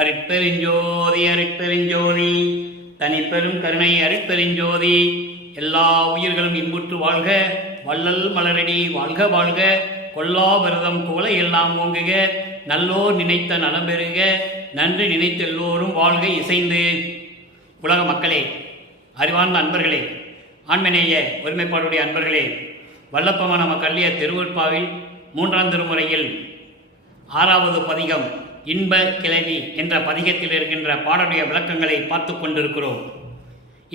அருட்பெருஞ்சோதி அருட்பெருஞ்சோதி தனிப்பெரும் கருணை அருட்பெருஞ்சோதி. எல்லா உயிர்களும் இன்புற்று வாழ்க, வள்ளல் மலரடி வாழ்க வாழ்க, கொல்லா விரதம் கோல எல்லாம் ஓங்குக, நல்லோர் நினைத்த நலம் பெறுக, நன்றி நினைத்த எல்லோரும் வாழ்க இசைந்து. உலக மக்களே, அறிவார்ந்த அன்பர்களே, ஆண்மநேய ஒருமைப்பாடுடைய அன்பர்களே, வல்லப்பமான நம்ம கல்லிய திருவருட்பாவில் 3ஆம் திருமுறையில் 6வது பதிகம் இன்ப கிளவி என்ற பதிகத்தில் இருக்கின்ற பாடலுடைய விளக்கங்களை பார்த்து கொண்டிருக்கிறோம்.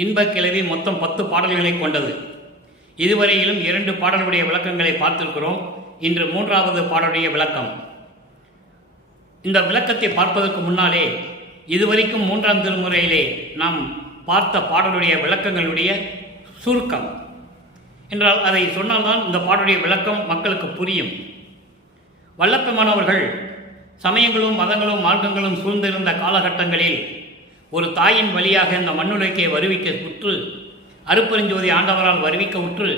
இன்ப கிளவி மொத்தம் 10 பாடல்களை கொண்டது. இதுவரையிலும் 2 பாடலுடைய விளக்கங்களை பார்த்திருக்கிறோம். இன்று 3வது பாடலுடைய விளக்கம். இந்த விளக்கத்தை பார்ப்பதற்கு முன்னாலே இதுவரைக்கும் 3ஆம் திருமுறையிலே நாம் பார்த்த பாடலுடைய விளக்கங்களுடைய சுருக்கம் என்றால் அதை சொன்னால்தான் இந்த பாடலுடைய விளக்கம் மக்களுக்கு புரியும். வல்லப்பமானவர்கள் சமயங்களும் மதங்களும் மார்க்கங்களும் சூழ்ந்திருந்த காலகட்டங்களில் ஒரு தாயின் வழியாக இந்த மண்ணுலகை வருவிக்க உற்று, அருட்பெருஞ்சோதி ஆண்டவரால் வருவிக்க உற்று,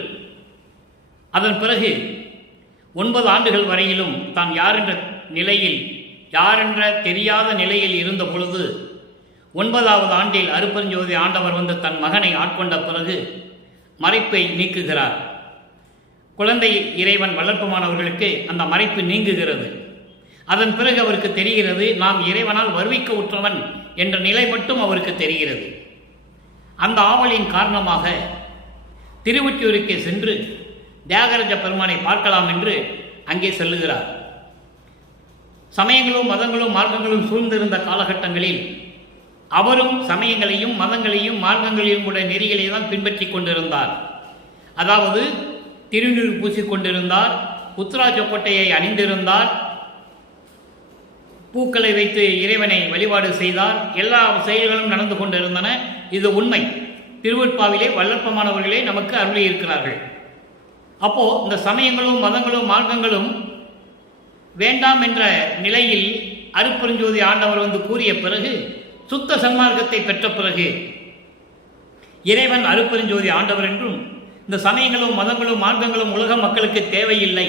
அதன் பிறகு 9 ஆண்டுகள் வரையிலும் தான் யாரென்ற தெரியாத நிலையில் இருந்த பொழுது 9வது ஆண்டில் அருட்பெருஞ்சோதி ஆண்டவர் வந்து தன் மகனை ஆட்கொண்ட பிறகு மறைப்பை நீக்குகிறார். குழந்தை இறைவன் வளர்ப்பமானவர்களுக்கு அந்த மறைப்பு நீங்குகிறது. அதன் பிறகு அவருக்கு தெரிகிறது, நாம் இறைவனால் வருவிக்க உற்றவன் என்ற நிலை மட்டும் அவருக்கு தெரிகிறது. அந்த ஆவலின் காரணமாக திருவொற்றியூருக்கு சென்று தியாகராஜ பெருமானை பார்க்கலாம் என்று அங்கே செல்லுகிறார். சமயங்களும் மதங்களும் மார்க்கங்களும் சூழ்ந்திருந்த காலகட்டங்களில் அவரும் சமயங்களையும் மதங்களையும் மார்க்கங்களையும் கூட நெறிகளை தான் பின்பற்றி கொண்டிருந்தார். அதாவது திருநீர் பூசிக்கொண்டிருந்தார், உத்ராஜ கோட்டையை அணிந்திருந்தார், பூக்களை வைத்து இறைவனை வழிபாடு செய்தார். எல்லா செயல்களும் நடந்து கொண்டிருந்தன. இது உண்மை. திருவருட்பாவிலே வல்லப்பமானவர்களே நமக்கு அருளி இருக்கிறார்கள். அப்போ இந்த சமயங்களும் மதங்களும் மார்க்கங்களும் வேண்டாம் என்ற நிலையில் அருட்பெருஞ்சோதி ஆண்டவர் வந்து கூறிய பிறகு, சுத்த சன்மார்க்கத்தை பெற்ற பிறகு இறைவன் அருட்பெருஞ்சோதி ஆண்டவர் என்றும் இந்த சமயங்களும் மதங்களும் மார்க்கங்களும் உலக மக்களுக்கு தேவையில்லை,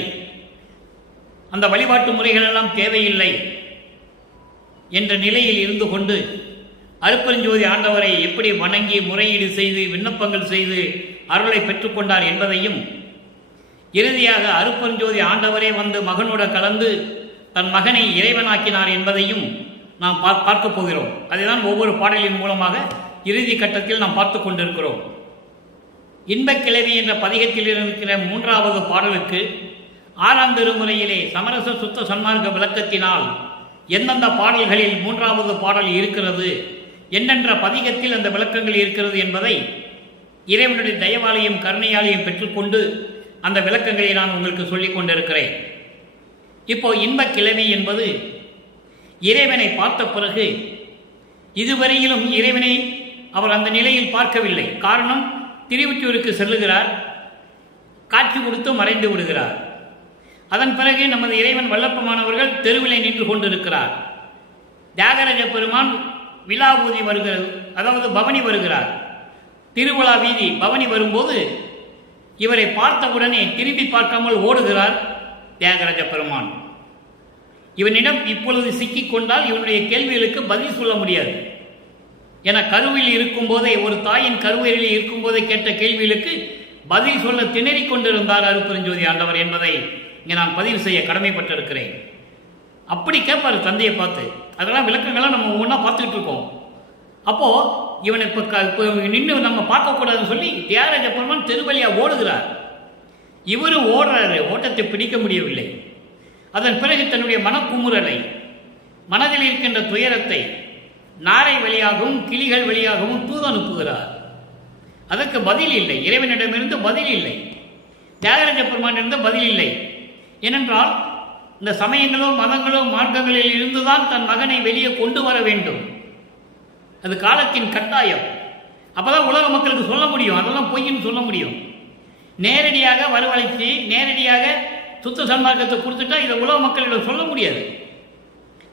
அந்த வழிபாட்டு முறைகள் எல்லாம் தேவையில்லை என்ற நிலையில் இருந்து கொண்டு அருட்பெருஞ்சோதி ஆண்டவரை எப்படி வணங்கி முறையீடு செய்து விண்ணப்பங்கள் செய்து அருளை பெற்றுக்கொண்டார் என்பதையும், இறுதியாக அருட்பெருஞ்சோதி ஆண்டவரே வந்து மகனோட கலந்து தன் மகனை இறைவனாக்கினார் என்பதையும் நாம் பார்க்க போகிறோம். அதுதான் ஒவ்வொரு பாடலின் மூலமாக இறுதி கட்டத்தில் நாம் பார்த்து கொண்டிருக்கிறோம். இன்பக்கிழவி என்ற பதிகத்தில் இருக்கிற 3வது பாடலுக்கு 6ஆம் திருமுறையிலே சமரச சுத்த சன்மார்க்க விளக்கத்தினால் எந்தெந்த பாடல்களில் 3வது பாடல் இருக்கிறது, என்னென்ற பதிகத்தில் அந்த விளக்கங்கள் இருக்கிறது என்பதை இறைவனுடைய தயவாலையும் கருணையாலையும் பெற்றுக்கொண்டு அந்த விளக்கங்களை நான் உங்களுக்கு சொல்லிக் கொண்டிருக்கிறேன். இப்போ இன்பக் கிழவி என்பது இறைவனை பார்த்த பிறகு இதுவரையிலும் இறைவனை அவர் அந்த நிலையில் பார்க்கவில்லை. காரணம், திருவொற்றியூருக்கு செல்லுகிறார், காட்சி கொடுத்து மறைந்து விடுகிறார். அதன் பிறகு நமது இறைவன் வல்லப்பமானவர்கள் தெருவிலே நின்று கொண்டிருக்கிறார். தியாகராஜ பெருமான் விழா ஊதி வருகிறது, அதாவது பவனி வருகிறார். திருவிழா வீதி பவனி வரும்போது இவரை பார்த்தவுடனே திரும்பி பார்க்காமல் ஓடுகிறார் தியாகராஜ பெருமான். இவனிடம் இப்பொழுது சிக்கிக்கொண்டால் இவனுடைய கேள்விகளுக்கு பதில் சொல்ல முடியாது. என கருவில் இருக்கும் போதே, ஒரு தாயின் கருவறையில் இருக்கும் போதே கேட்ட கேள்விகளுக்கு பதில் சொல்ல திணறிக் கொண்டிருந்தார் அருட்பெருஞ்சோதி ஆண்டவர் என்பதை இங்கே நான் பதிவு செய்ய கடமைப்பட்டிருக்கிறேன். அப்படி கேட்பார் தந்தையை பார்த்து. அதெல்லாம் விளக்கங்கள்லாம் நம்ம ஒவ்வொன்றா பார்த்துக்கிட்டு இருக்கோம். அப்போது இவனை இப்போ நின்று நம்ம பார்க்கக்கூடாதுன்னு சொல்லி தியாகராஜ பெருமான் தெருவழியாக ஓடுகிறார். இவரும் ஓடுறாரு, ஓட்டத்தை பிடிக்க முடியவில்லை. அதன் பிறகு தன்னுடைய மனக்குமுறலை, மனதில் இருக்கின்ற துயரத்தை நாரை வழியாகவும் கிளிகள் வழியாகவும் தூது அனுப்புகிறார். அதற்கு பதில் இல்லை, இறைவனிடமிருந்து பதில் இல்லை, தியாகராஜ பெருமானிலிருந்து பதில் இல்லை. ஏனென்றால் இந்த சமயங்களோ மதங்களோ மார்க்கங்களில் இருந்துதான் தன் மகனை வெளியே கொண்டு வர வேண்டும். அது காலத்தின் கட்டாயம். அப்போதான் உலக மக்களுக்கு சொல்ல முடியும், அதெல்லாம் பொய்ன்னு சொல்ல முடியும். நேரடியாக வரவழைத்து நேரடியாக சுத்த சன்மார்க்கத்தை கொடுத்துட்டா இதை உலக மக்களிடம் சொல்ல முடியாது.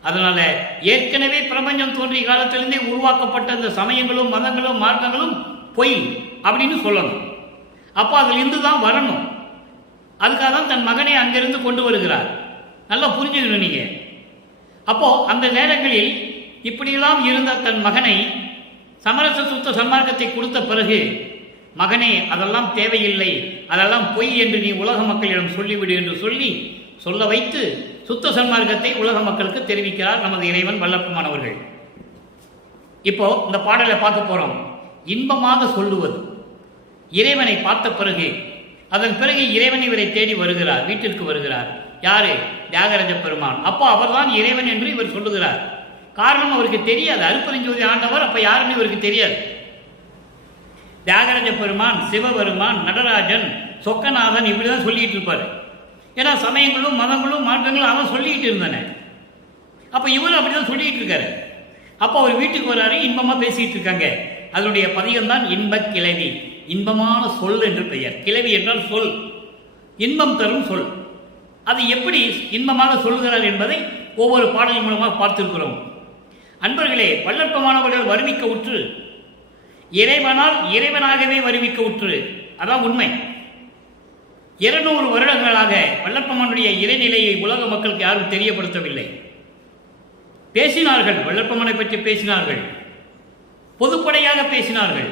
அதனால ஏற்கனவே பிரபஞ்சம் தோன்றிய காலத்திலிருந்தே உருவாக்கப்பட்ட இந்த சமயங்களும் மதங்களும் மார்க்கங்களும் பொய் அப்படின்னு சொல்லணும். அப்போ அதில் இருந்து தான் வரணும். அதுக்காக தான் தன் மகனை அங்கிருந்து கொண்டு வருகிறார். நல்லா புரிஞ்சுக்கணும் நீங்கள். அப்போது அந்த நேரங்களில் இப்படியெல்லாம் இருந்த தன் மகனை சமரச சுத்த சன்மார்க்கத்தை கொடுத்த பிறகு, மகனே அதெல்லாம் தேவையில்லை, அதெல்லாம் பொய் என்று நீ உலக மக்களிடம் சொல்லிவிடு என்று சொல்ல வைத்து சுத்த சன்மார்க்கத்தை உலக மக்களுக்கு தெரிவிக்கிறார் நமது இறைவன் வல்லற்பமானவர்கள். இப்போ இந்த பாடலை பார்க்க போறோம். இன்பமாக சொல்லுவது, இறைவனை பார்த்த பிறகு, அதன் பிறகு இறைவன் இவரை தேடி வருகிறார், வீட்டிற்கு வருகிறார். யாரு? தியாகராஜ பெருமான். அப்போ அவர்தான் இறைவன் என்று இவர் சொல்லுகிறார். காரணம், அவருக்கு தெரியாது. அருட்பெருஞ்சோதி ஆண்டவர் அப்ப யாருன்னு இவருக்கு தெரியாது. தியாகராஜ பெருமான், சிவபெருமான், நடராஜன், சொக்கநாதன் இப்படிதான் சொல்லிட்டு இருப்பாரு. ஏன்னா சமயங்களும் மதங்களும் மாற்றங்களும் அவன் சொல்லிட்டு இருந்தன. அப்ப இவரும் அப்படிதான் சொல்லிட்டு இருக்காரு. அப்போ அவர் வீட்டுக்கு வராரு, இன்பமா பேசிட்டு இருக்காங்க. அதனுடைய பதிகம் தான் இன்பக் கிளவி. இன்பமான சொல் என்று பெயர். கிளவி என்றால் சொல், இன்பம் தரும் சொல். அது எப்படி இன்பமாக சொல்லுகிறார் என்பதை ஒவ்வொரு பாடலின் மூலமாக பார்த்திருக்கிறோம். அன்பர்களே, வல்லற்பமானவர்கள் வருவிக்க உற்று, இறைவனால் இறைவனாகவே வருவிக்க உற்று. அதான் உண்மை. 200 வருடங்களாக வல்லற்பமானுடைய இறைநிலையை உலக மக்களுக்கு யாரும் தெரியப்படுத்தவில்லை. பேசினார்கள், வல்லற்பமனை பற்றி பேசினார்கள், பொதுப்படையாக பேசினார்கள்.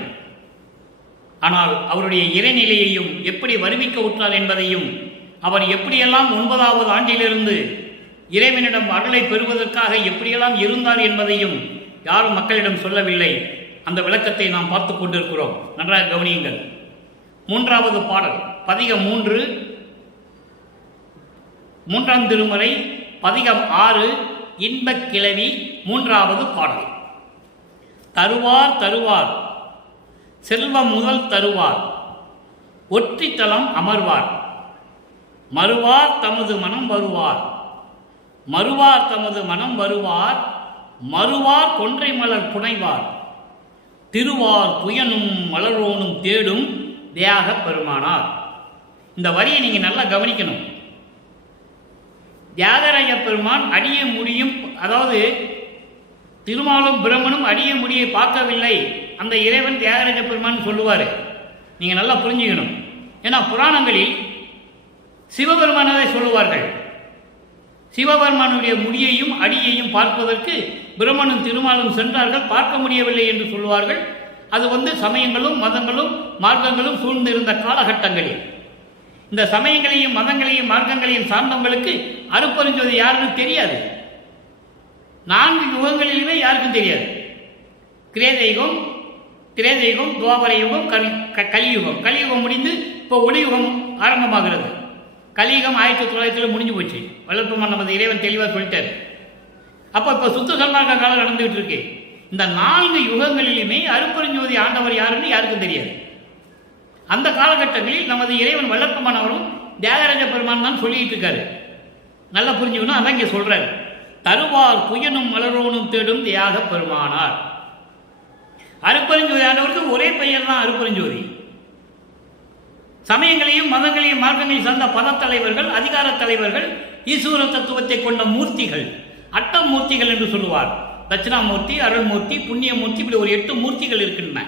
ஆனால் அவருடைய இறைநிலையையும் எப்படி வருவிக்க உற்றார் என்பதையும், அவர் எப்படியெல்லாம் 9வது ஆண்டிலிருந்து இறைவனிடம் அருளை பெறுவதற்காக எப்படியெல்லாம் இருந்தார் என்பதையும் யாரும் மக்களிடம் சொல்லவில்லை. அந்த விளக்கத்தை நாம் பார்த்து கொண்டிருக்கிறோம். நன்றாக கவனியுங்கள். 3வது பாடல், பதிகம் 3, 3ஆம் திருமுறை, பதிகம் 6, இன்பக் கிளவி, 3வது பாடல். தருவார் தருவார் செல்வம் முதல் தருவார், ஒற்றித்தலம் அமர்வார், மறுவார் தமது மனம் வருவார், மறுவார் தமது மனம் வருவார், மறுவார் கொன்றை மலர் புனைவார், திருவார் புயனும் மலரோனும் தேடும் தியாக பெருமானார். இந்த வரியை நீங்க நல்லா கவனிக்கணும். தியாகராஜ பெருமான் அடிய முடியும், அதாவது திருமாலும் பிரம்மனும் அடிய முடியை பார்க்கவில்லை, அந்த இறைவன் தியாகராஜ பெருமான் சொல்லுவார். நீங்க நல்லா புரிஞ்சுக்கணும். ஏன்னா புராணங்களில் சிவபெருமானதை சொல்லுவார்கள். சிவபெருமானுடைய முடியையும் அடியையும் பார்ப்பதற்கு பிரம்மனும் திருமாலும் சென்றார்கள், பார்க்க முடியவில்லை என்று சொல்லுவார்கள். அது சமயங்களும் மதங்களும் மார்க்கங்களும் சூழ்ந்திருந்த காலகட்டங்களில் இந்த சமயங்களையும் மதங்களையும் மார்க்கங்களையும் சார்ந்தவங்களுக்கு அருட்பெருஞ்சோதி யாருன்னு தெரியாது. 4 யுகங்களிலுமே யாருக்கும் தெரியாது. கிரேதயுகம், திரேதயுகம், துவாபர யுகம், கலியுகம். கலியுகம் முடிந்து இப்போ ஒளியுகம் ஆரம்பமாகிறது. கலியுகம் 1900 முடிஞ்சு போச்சு. வல்லற்பமான் நமது இறைவன் தெளிவாக சொல்லிட்டார். அப்போ இப்போ சுத்த சன்மார்க்க காலம் நடந்துகிட்டு இருக்கு. இந்த 4 யுகங்களிலுமே அருட்பெருஞ்சோதி ஆண்டவர் யாருன்னு யாருக்கும் தெரியாது. அந்த காலகட்டங்களில் நமது இறைவன் வல்லற்பமானவரும் தியாகராஜ பெருமான் தான் சொல்லிட்டு இருக்காரு. நல்லா புரிஞ்சுக்கணும். அதான் இங்கே சொல்றாரு. தருவார் புயனும் மலரோனும் தேடும் தியாக பெருமானார். அருட்பெருஞ்சோதி ஆண்டவருக்கு ஒரே பெயர் தான் அருட்பெருஞ்சோதி. சமயங்களையும் மதங்களையும் மார்க்கங்களையும் சார்ந்த பதத்தலைவர்கள், அதிகார தலைவர்கள், ஈஸ்வர தத்துவத்தை கொண்ட மூர்த்திகள், அட்டமூர்த்திகள் என்று சொல்லுவார். தட்சிணாமூர்த்தி, அருள்மூர்த்தி, புண்ணியமூர்த்தி, இப்படி ஒரு 8 மூர்த்திகள் இருக்கின்றன.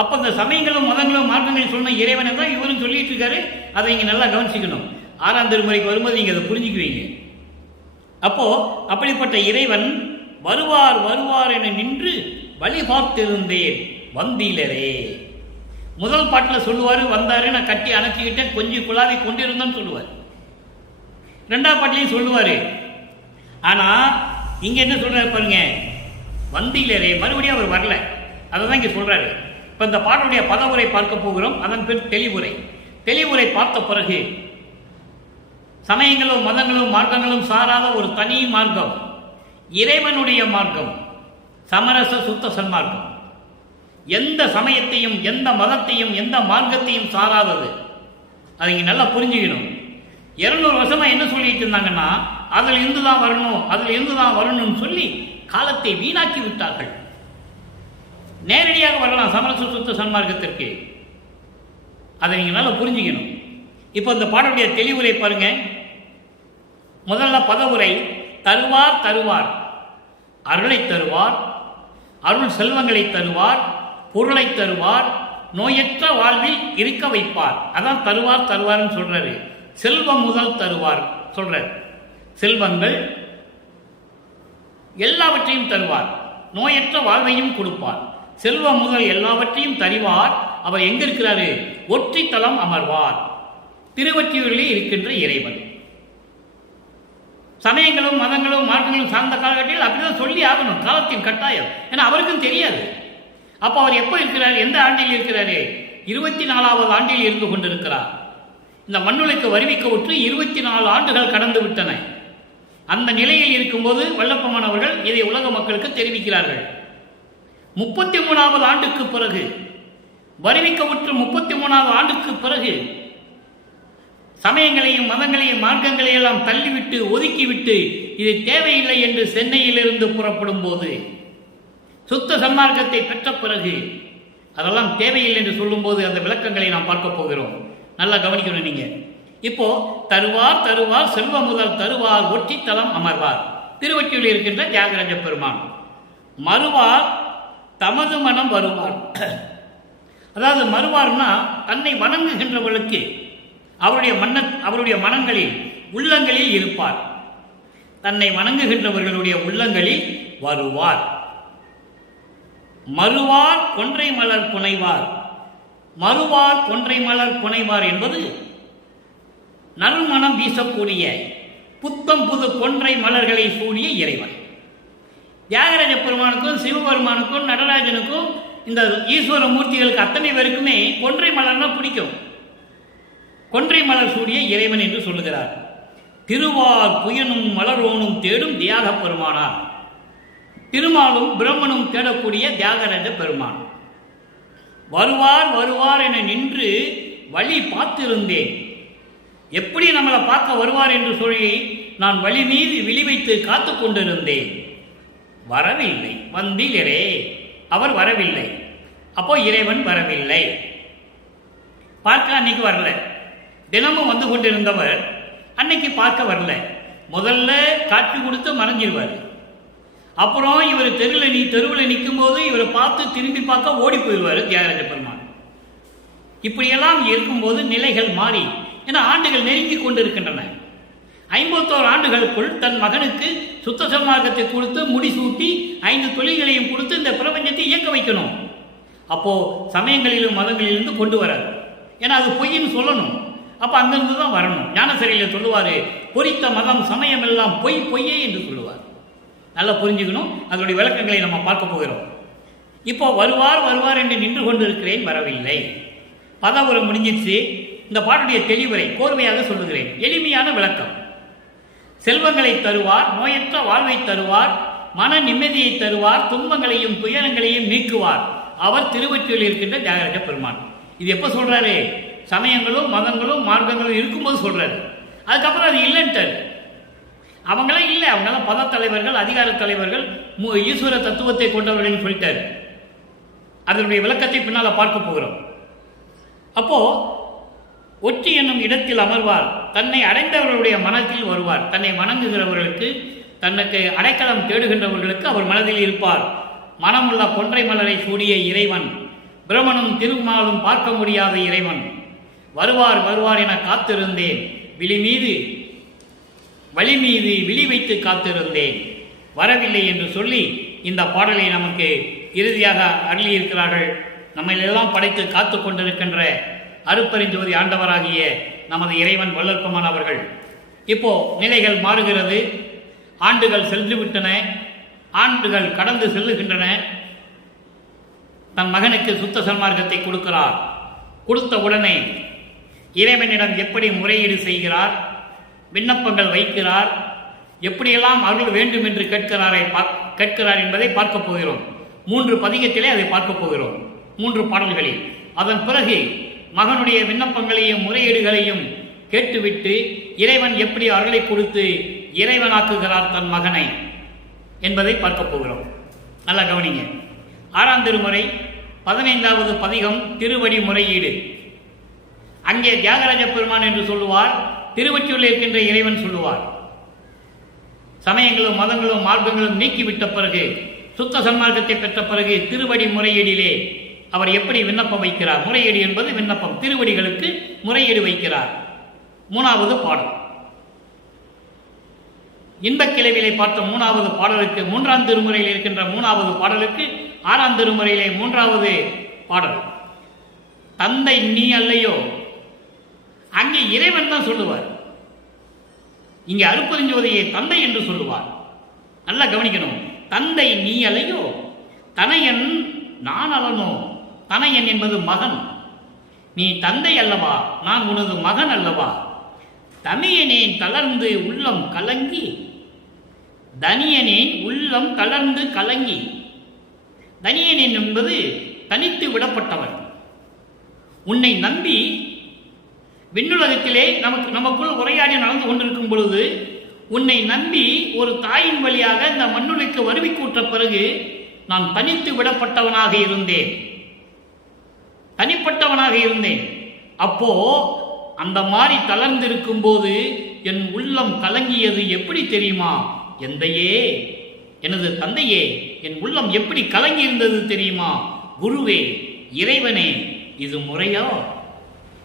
அப்போ இந்த சமயங்களும் மதங்களும் மார்க்கங்களையும் சொன்ன இறைவனை தான் இவரும் சொல்லிட்டு இருக்காரு. அதை இங்கே நல்லா கவனிச்சுக்கணும். 6ஆம் திருமுறைக்கு வரும்போது நீங்கள் அதை புரிஞ்சுக்குவீங்க. அப்போ அப்படிப்பட்ட இறைவன் வருவார் வருவார் என நின்று வழிபார்த்திருந்தேன் வந்தீலரே. முதல் பாட்டில் சொல்லுவார், வந்தாரு, நான் கட்டி அணைச்சிக்கிட்டேன், கொஞ்சம் குழாவி கொண்டிருந்தேன்னு சொல்லுவார். 2ஆம் பாட்டிலையும் சொல்லுவார். ஆனால் இங்கே என்ன சொல்றாரு பாருங்க, வந்தீலரே, மறுபடியும் அவர் வரல. அதை தான் இங்கே சொல்றாரு. இப்போ இந்த பாட்டுடைய பதவுரை பார்க்க போகிறோம். அதன் பேர் தெளிவுரை. தெளிவுரை பார்த்த பிறகு சமயங்களும் மதங்களும் மார்க்கங்களும் சாராத ஒரு தனி மார்க்கம், இறைவனுடைய மார்க்கம், சமரச சுத்த சன்மார்க்கம். எந்த சமயத்தையும் எந்த மதத்தையும் எந்த மார்க்கத்தையும் சாராதது. அதை இங்கே நல்லா புரிஞ்சுக்கணும். 200 வருஷமா என்ன சொல்லிட்டு இருந்தாங்கன்னா, அதில் இருந்து தான் வரணும், அதில் இருந்து தான் வரணும்னு சொல்லி காலத்தை வீணாக்கி விட்டார்கள். நேரடியாக வரலாம் சமரச சுத்த சன்மார்க்கத்திற்கு. அதை நீங்கள் நல்லா புரிஞ்சுக்கணும். இப்போ இந்த பாடலுடைய தெளிவுரை பாருங்க. முதல்ல பதவுரை. தருவார் தருவார், அருளை தருவார், அருள் செல்வங்களை தருவார், பொருளை தருவார், நோயற்ற வாழ்வில் இருக்க வைப்பார். அதான் தருவார் தருவார்னு சொல்றாரு. செல்வம் முதல் தருவார் சொல்றார். செல்வங்கள், எல்லாவற்றையும் தருவார், நோயற்ற வாழ்வையும் கொடுப்பார், செல்வம் முதல் எல்லாவற்றையும் தருவார். அவர் எங்க இருக்கிறாரு? ஒற்றித்தலம் அமர்வார். திருவொற்றியூரிலே இருக்கின்ற இறைவன். சமயங்களும் மதங்களும் மார்க்கங்களும் சார்ந்த காலகட்டத்தில் அப்படிதான் சொல்லி ஆகணும், காலத்தின் கட்டாயம். ஏன்னா அவருக்கும் தெரியாது. அப்போ அவர் எப்போ இருக்கிறார்? எந்த ஆண்டில் இருக்கிறாரு? 24வது ஆண்டில் இருந்து கொண்டிருக்கிறார். இந்த மண்ணுலைக்கு வருவிக்க உற்று 24 ஆண்டுகள் கடந்து விட்டன. அந்த நிலையில் இருக்கும்போது வல்லப்பமானவர்கள் இதை உலக மக்களுக்கு தெரிவிக்கிறார்கள். 33வது ஆண்டுக்கு பிறகு, வருவிக்க உற்று 33வது ஆண்டுக்கு பிறகு சமயங்களையும் மதங்களையும் மார்க்கங்களையும் எல்லாம் தள்ளிவிட்டு ஒதுக்கிவிட்டு இது தேவையில்லை என்று சென்னையிலிருந்து புறப்படும் போது, சுத்த சன்மார்க்கத்தை பெற்ற பிறகு அதெல்லாம் தேவையில்லை என்று சொல்லும்போது அந்த விளக்கங்களை நாம் பார்க்க போகிறோம். நல்லா கவனிக்கணும் நீங்க. இப்போ தருவார் தருவார் செல்வ முதல் தருவார், ஒற்றித்தலம் அமர்வார். திருவொற்றியூரில் இருக்கின்ற தியாகராஜ பெருமான். மறுவார் தமது மனம் வருவார். அதாவது மறுவார்னா தன்னை வணங்குகின்றவர்களுக்கு அவருடைய மனங்களில் உள்ளங்களில் இருப்பார். தன்னை வணங்குகின்றவர்களுடைய உள்ளங்களில் வருவார். மறுவார் கொன்றை மலர் புனைவார். மறுவார் கொன்றை மலர் புனைவார் என்பது நறுமணம் வீசக்கூடிய புத்தம் புது கொன்றை மலர்களை சூடிய இறைவன். தியாகராஜ பெருமானுக்கும் சிவபெருமானுக்கும் நடராஜனுக்கும் இந்த ஈஸ்வர மூர்த்திகளுக்கு அத்தனை பேருக்குமே கொன்றை மலர்னா பிடிக்கும். கொன்றை மலர் சூடிய இறைவன் என்று சொல்லுகிறார். திருவார் புயனும் மலரோனும் தேடும் தியாக பெருமானார். திருமாலும் பிரம்மனும் தேடக்கூடிய தியாகராஜ பெருமான். வருவார் வருவார் என நின்று வழி பார்த்திருந்தேன். எப்படி நம்மளை பார்க்க வருவார் என்று சொல்லி நான் வழி மீது விழி வைத்து காத்து கொண்டிருந்தேன். வரவில்லை. வந்திலரே, அவர் வரவில்லை. அப்போ இறைவன் வரவில்லை. பார்க்க அன்னைக்கு வரல. தினமும் வந்து கொண்டிருந்தவர் அன்னைக்கு பார்க்க வரல. முதல்ல காட்சி கொடுத்து மறைஞ்சிருவார். அப்புறம் இவர் தெருவில் நிற்கும் போது இவரை பார்த்து திரும்பி பார்க்க ஓடி போயிடுவார் தியாகராஜ பெருமான். இப்படியெல்லாம் இருக்கும்போது நிலைகள் மாறி, ஏன்னா ஆண்டுகள் நெருங்கி கொண்டிருக்கின்றன. 51 ஆண்டுகளுக்குள் தன் மகனுக்கு சுத்த சன்மார்க்கத்தை கொடுத்து முடிசூட்டி 5 தொழில்களையும் கொடுத்து இந்த பிரபஞ்சத்தை இயக்க வைக்கணும். அப்போ சமயங்களிலும் மதங்களிலிருந்து கொண்டு வராது. ஏன்னா அது பொய்ன்னு சொல்லணும். அப்போ அங்கிருந்து தான் வரணும். ஞானசரியில் சொல்லுவார், பொறித்த மதம் சமயம் எல்லாம் பொய்யே என்று சொல்லுவார். நல்லா புரிஞ்சுக்கணும். அதனுடைய விளக்கங்களை நம்ம பார்க்க போகிறோம். இப்போ வருவார் வருவார் என்று நின்று கொண்டிருக்கிறேன், வரவில்லை. பதவுரை முடிஞ்சிச்சு. இந்த பாட்டுடைய தெளிவுரை கோர்வையாக சொல்லுகிறேன். எளிமையான விளக்கம். செல்வங்களை தருவார், நோயற்ற வாழ்வை தருவார், மன நிம்மதியை தருவார், துன்பங்களையும் துயரங்களையும் நீக்குவார். அவர் திருவொற்றியூரில் இருக்கின்ற தியாகராஜ பெருமான். இது எப்போ சொல்றாரு? சமயங்களும் மதங்களும் மார்க்கங்களும் இருக்கும்போது சொல்றாரு. அதுக்கப்புறம் அது இல்லைன்ட்டார். அவங்களாம் இல்லை, அவங்களாம் பத தலைவர்கள், அதிகார தலைவர்கள், ஈஸ்வர தத்துவத்தை கொண்டவர்கள் சொல்லிட்டார். அதனுடைய விளக்கத்தை பின்னால் பார்க்க போகிறோம். அப்போ ஒற்றி என்னும் இடத்தில் அமர்வார். தன்னை அடைந்தவர்களுடைய மனத்தில் வருவார். தன்னை வணங்குகிறவர்களுக்கு, தனக்கு அடைக்கலம் தேடுகின்றவர்களுக்கு அவர் மனதில் இருப்பார். மனமுள்ள கொன்றை மலரை சூடிய இறைவன், பிரமனும் திருமாலும் பார்க்க முடியாத இறைவன். வருவார் வருவார் என காத்திருந்தேன், வழி மீது விழி வைத்து காத்திருந்தேன், வரவில்லை என்று சொல்லி இந்த பாடலை நமக்கு இறுதியாக அருளியிருக்கிறார்கள். நம்மளெல்லாம் படைத்து காத்து கொண்டிருக்கின்ற அருப்பெருஞ்சோதி ஆண்டவராகிய நமது இறைவன் வல்லற்பமான் அவர்கள். இப்போ நிலைகள் மாறுகிறது. ஆண்டுகள் சென்று விட்டன, ஆண்டுகள் கடந்து செல்லுகின்றன. தன் மகனுக்கு சுத்த சன்மார்க்கத்தை கொடுக்கிறார். கொடுத்த உடனே இறைவனிடம் எப்படி முறையீடு செய்கிறார், விண்ணப்பங்கள் வைக்கிறார், எப்படியெல்லாம் அருள் வேண்டும் என்று கேட்கிறார் என்பதை பார்க்க போகிறோம். 3 பதிகத்திலே அதை பார்க்க போகிறோம், 3 பாடல்களில். அதன் பிறகு மகனுடைய விண்ணப்பங்களையும் முறையீடுகளையும் கேட்டுவிட்டு இறைவன் எப்படி அருளை கொடுத்து இறைவனாக்குகிறார் தன் மகனை என்பதை பார்க்க போகிறோம். நல்லா கவனிங்க. 6ஆம் திருமுறை 15வது பதிகம் திருவடி முறையீடு. அங்கே தியாகராஜ பெருமான் என்று சொல்லுவார், திருவொற்றியூரில் இருக்கின்ற இறைவன் சொல்லுவார். சமயங்களும் மதங்களும் மார்க்கங்களும் நீக்கிவிட்ட பிறகு, சுத்த சன்மார்க்கத்தை பெற்ற பிறகு திருவடி முறையீடிலே அவர் எப்படி விண்ணப்பம் வைக்கிறார். முறையீடு என்பது விண்ணப்பம், திருவடிகளுக்கு முறையீடு வைக்கிறார். 3வது பாடல். இன்பக் கிளைவிலை பார்த்த 3வது பாடலுக்கு 3ஆம் திருமுறையில் இருக்கின்ற 3வது பாடலுக்கு 6ஆம் திருமுறையிலே 3வது பாடல். தந்தை நீ அல்லையோ, அங்கே இறைவன் தான் சொல்லுவார். இங்கே அருட்பெருஞ்சோதியை தந்தை என்று சொல்லுவார். நல்லா கவனிக்கணும். தந்தை நீ அல்லையோ, தனையன் நான் அல்லனோ. தனையன் என்பது மகன். நீ தந்தை அல்லவா, நான் உனது மகன் அல்லவா. தமியனேன் தளர்ந்து உள்ளம் கலங்கி, தனியனேன் உள்ளம் தளர்ந்து கலங்கி. தனியனேன் என்பது தனித்து விடப்பட்டவன். உன்னை நம்பி விண்ணுலகத்திலே நமக்குள் உரையாடி நடந்து கொண்டிருக்கும் பொழுது உன்னை நம்பி ஒரு தாயின் வழியாக இந்த மண்ணுலைக்கு வருவிக்கூட்ட பிறகு நான் தனித்து விடப்பட்டவனாக இருந்தேன், தனிப்பட்டவனாக இருந்தேன். அப்போ அந்த மாதிரி தளர்ந்திருக்கும் போது என் உள்ளம் கலங்கியது எப்படி தெரியுமா? எந்தையே, எனது தந்தையே, என் உள்ளம் எப்படி கலங்கி இருந்தது தெரியுமா? குருவே, இறைவனே, இது முறையா?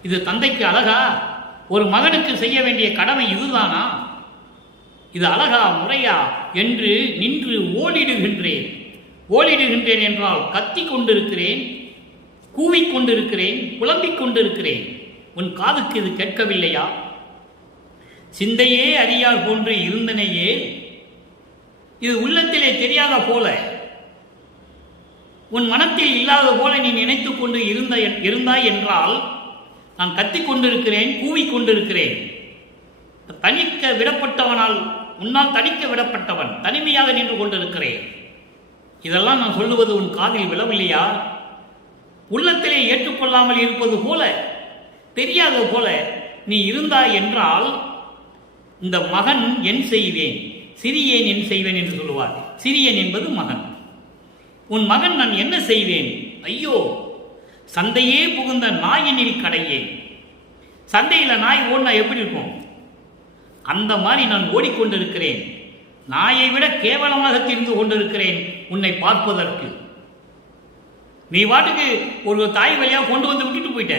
இது தந்தைக்கு அழகா? ஒரு மகனுக்கு செய்ய வேண்டிய கடமை இதுதானா? இது அழகா, முறையா என்று நின்று ஓடிடுகின்றேன். ஓடிடுகின்றேன் என்றால் கத்திக் கொண்டிருக்கிறேன், கூவிக்கொண்டிருக்கிறேன், புலம்பிக் கொண்டிருக்கிறேன். உன் காதுக்கு இது கேட்கவில்லையா? சிந்தையே அறியார் போன்று இருந்தனையே, இது உள்ளத்திலே தெரியாத போல, உன் மனத்தில் இல்லாத போல நீ நினைத்துக் கொண்டு இருந்தாய் என்றால் நான் கத்திக் கொண்டிருக்கிறேன், கூவிக்கொண்டிருக்கிறேன். தனிக்க விடப்பட்டவனால், உன்னால் தனிக்க விடப்பட்டவன், தனிமையாக நின்று கொண்டிருக்கிறேன். இதெல்லாம் நான் சொல்லுவது உன் காதில் விழவில்லையா? உள்ளத்திலே ஏற்றுக்கொள்ளாமல் இருப்பது போல, தெரியாத போல நீ இருந்தாய் என்றால் இந்த மகன் என் செய்வேன், சிறியேன் என் செய்வேன் என்று சொல்லுவார். சிறியன் என்பது மகன். உன் மகன் நான் என்ன செய்வேன்? ஐயோ, சந்தையே புகுந்த நாயினில் கடையேன். சந்தையில் நாய் ஓடினா எப்படி இருக்கும்? அந்த மாதிரி நான் ஓடிக்கொண்டிருக்கிறேன். நாயை விட கேவலமாக தெரிந்து கொண்டிருக்கிறேன் உன்னை பார்ப்பதற்கு. நீ வாட்டுக்கு ஒரு தாய் வழியாக கொண்டு வந்து விட்டுட்டு போயிட்ட.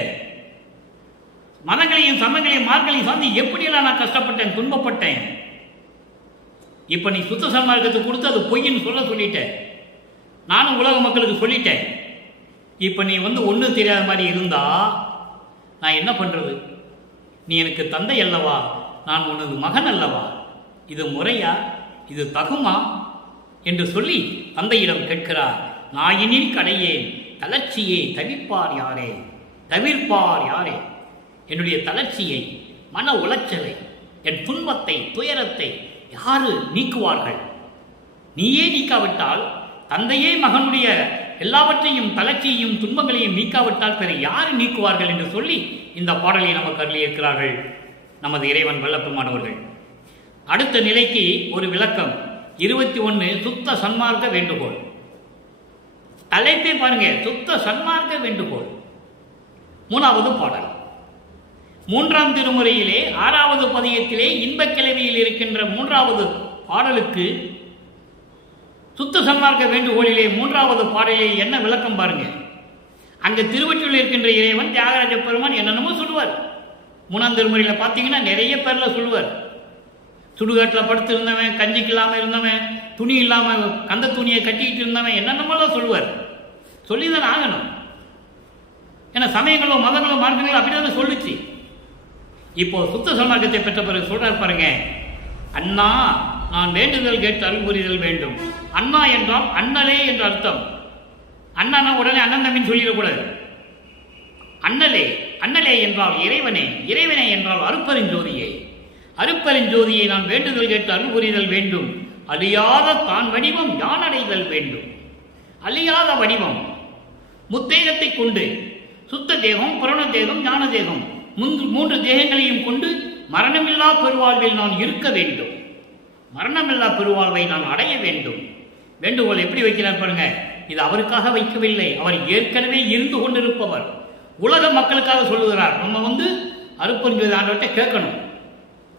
மதங்களையும் சமங்களையும் மார்களையும் சார்ந்து எப்படியெல்லாம் நான் கஷ்டப்பட்டேன், துன்பப்பட்டேன். இப்ப நீ சுத்த சன்மார்க்கத்தை கொடுத்து அது பொய்ன்னு சொல்லிட்ட. நானும் உலக மக்களுக்கு சொல்லிட்டேன். இப்ப நீ ஒன்றும் தெரியாத மாதிரி இருந்தா நான் என்ன பண்றது? நீ எனக்கு தந்தை அல்லவா, நான் உனது மகன் அல்லவா? இது முறையா? இது தகுமா என்று சொல்லி தந்தையிடம் கேட்கிறார். நாயினில் கடையேன் தளர்ச்சியை தவிப்பார் யாரே, தவிர்ப்பார் யாரே. என்னுடைய தளர்ச்சியை, மன உளைச்சலை, என் துன்பத்தை, துயரத்தை யாரு நீக்குவார்கள்? நீயே நீக்காவிட்டால், தந்தையே மகனுடைய எல்லாவற்றையும், தளர்ச்சியையும் துன்பங்களையும் நீக்காவிட்டால் பிற யாரு நீக்குவார்கள் என்று சொல்லி இந்த பாடலை நமக்கு அருளியிருக்கிறார்கள் நமது இறைவன் வல்லப்பெருமானவர்கள். அடுத்த நிலைக்கு ஒரு விளக்கம். 21 சுத்த சன்மார்க்க வேண்டுகோள். தலைப்பே பாருங்க, சுத்த சன்மார்க்க வேண்டுகோள். 3வது பாடல். 3ஆம் திருமுறையிலே 6வது பதிகத்திலே இன்பக் கிளவியில் இருக்கின்ற 3வது பாடலுக்கு சுத்த சன்மார்க்க வேண்டுகோளிலே 3வது பாடலில் என்ன விளக்கம் பாருங்க. அங்கு திருவற்றில் இருக்கின்ற இறைவன் தியாகராஜ பெருமான் என்னென்னமோ சொல்லுவார். 3ஆம் திருமுறையில் பார்த்தீங்கன்னா நிறைய பேர்ல சொல்லுவார். சுடுகாட்டில் படுத்து இருந்தவன், கஞ்சிக்கு இல்லாமல் இருந்தவன், துணி இல்லாமல் கந்த துணியை கட்டிக்கிட்டு இருந்தவன், என்னென்னமோலாம் சொல்லுவார். சொல்லிதான் ஆகணும். ஏன்னா சமயங்களோ மதங்களோ மார்க்கங்களோ அப்படிதானே சொல்லுச்சு. இப்போ சுத்த சன்மார்க்கத்தை பெற்ற பிறகு சொல்றார் பாருங்க. அண்ணா, நான் வேண்டுதல் கேட்டு அருள் புரிதல் வேண்டும். அண்ணா என்றால் அண்ணலே என்ற அர்த்தம். அண்ணா உடனே அண்ணன் தம்பின்னு சொல்லிடக்கூடாது. அண்ணலே, அண்ணலே என்றால் இறைவனே, இறைவனே என்றால் அருட்பெருஞ்சோதியே, அருட்பெருஞ்சோதியை நான் வேண்டுதல் கேட்டு அருள் புரிதல் வேண்டும். அழியாத தான் வடிவம் யான் அடைதல் வேண்டும். அழியாத வடிவம், முத்தேகத்தை கொண்டு சுத்த தேகம், புரண தேகம், ஞான தேகம், 3 தேகங்களையும் கொண்டு மரணமில்லா பெருவாழ்வில் நான் இருக்க வேண்டும். மரணமில்லா பெருவாழ்வை நான் அடைய வேண்டும். வேண்டுகோள் எப்படி வைக்கிறார் பாருங்க. இது அவருக்காக வைக்கவில்லை, அவர் ஏற்கனவே இருந்து கொண்டிருப்பவர். உலக மக்களுக்காக சொல்லுகிறார். நம்ம அருட்பெருஞ்சோதி ஆண்டவர்கிட்ட கேட்கணும்.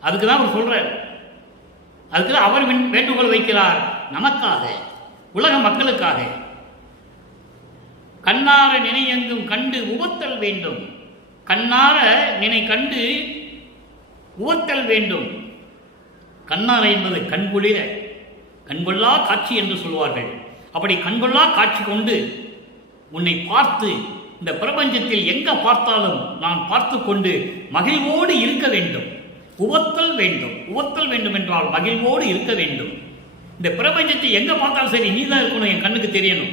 அதுக்கு தான் அவர் சொல்றார். அதுக்கு தான் அவர் வேண்டுகோள் வைக்கிறார். நமக்காக, உலக மக்களுக்காக. கண்ணார நினையெங்கும் கண்டு உவத்தல் வேண்டும். கண்ணார நினை கண்டு உவத்தல் வேண்டும். கண்ணாலை என்பது கண்குளிர, கண்கொள்ளா காட்சி என்று சொல்வார்கள். அப்படி கண்கொள்ளா காட்சி கொண்டு உன்னை பார்த்து இந்த பிரபஞ்சத்தில் எங்க பார்த்தாலும் நான் பார்த்து கொண்டு மகிழ்வோடு இருக்க வேண்டும். உவத்தல் வேண்டும். உவத்தல் வேண்டும் என்றால் மகிழ்வோடு இருக்க வேண்டும். இந்த பிரபஞ்சத்தை எங்க பார்த்தாலும் சரி, நீ தான் இருக்கணும், என் கண்ணுக்கு தெரியணும்.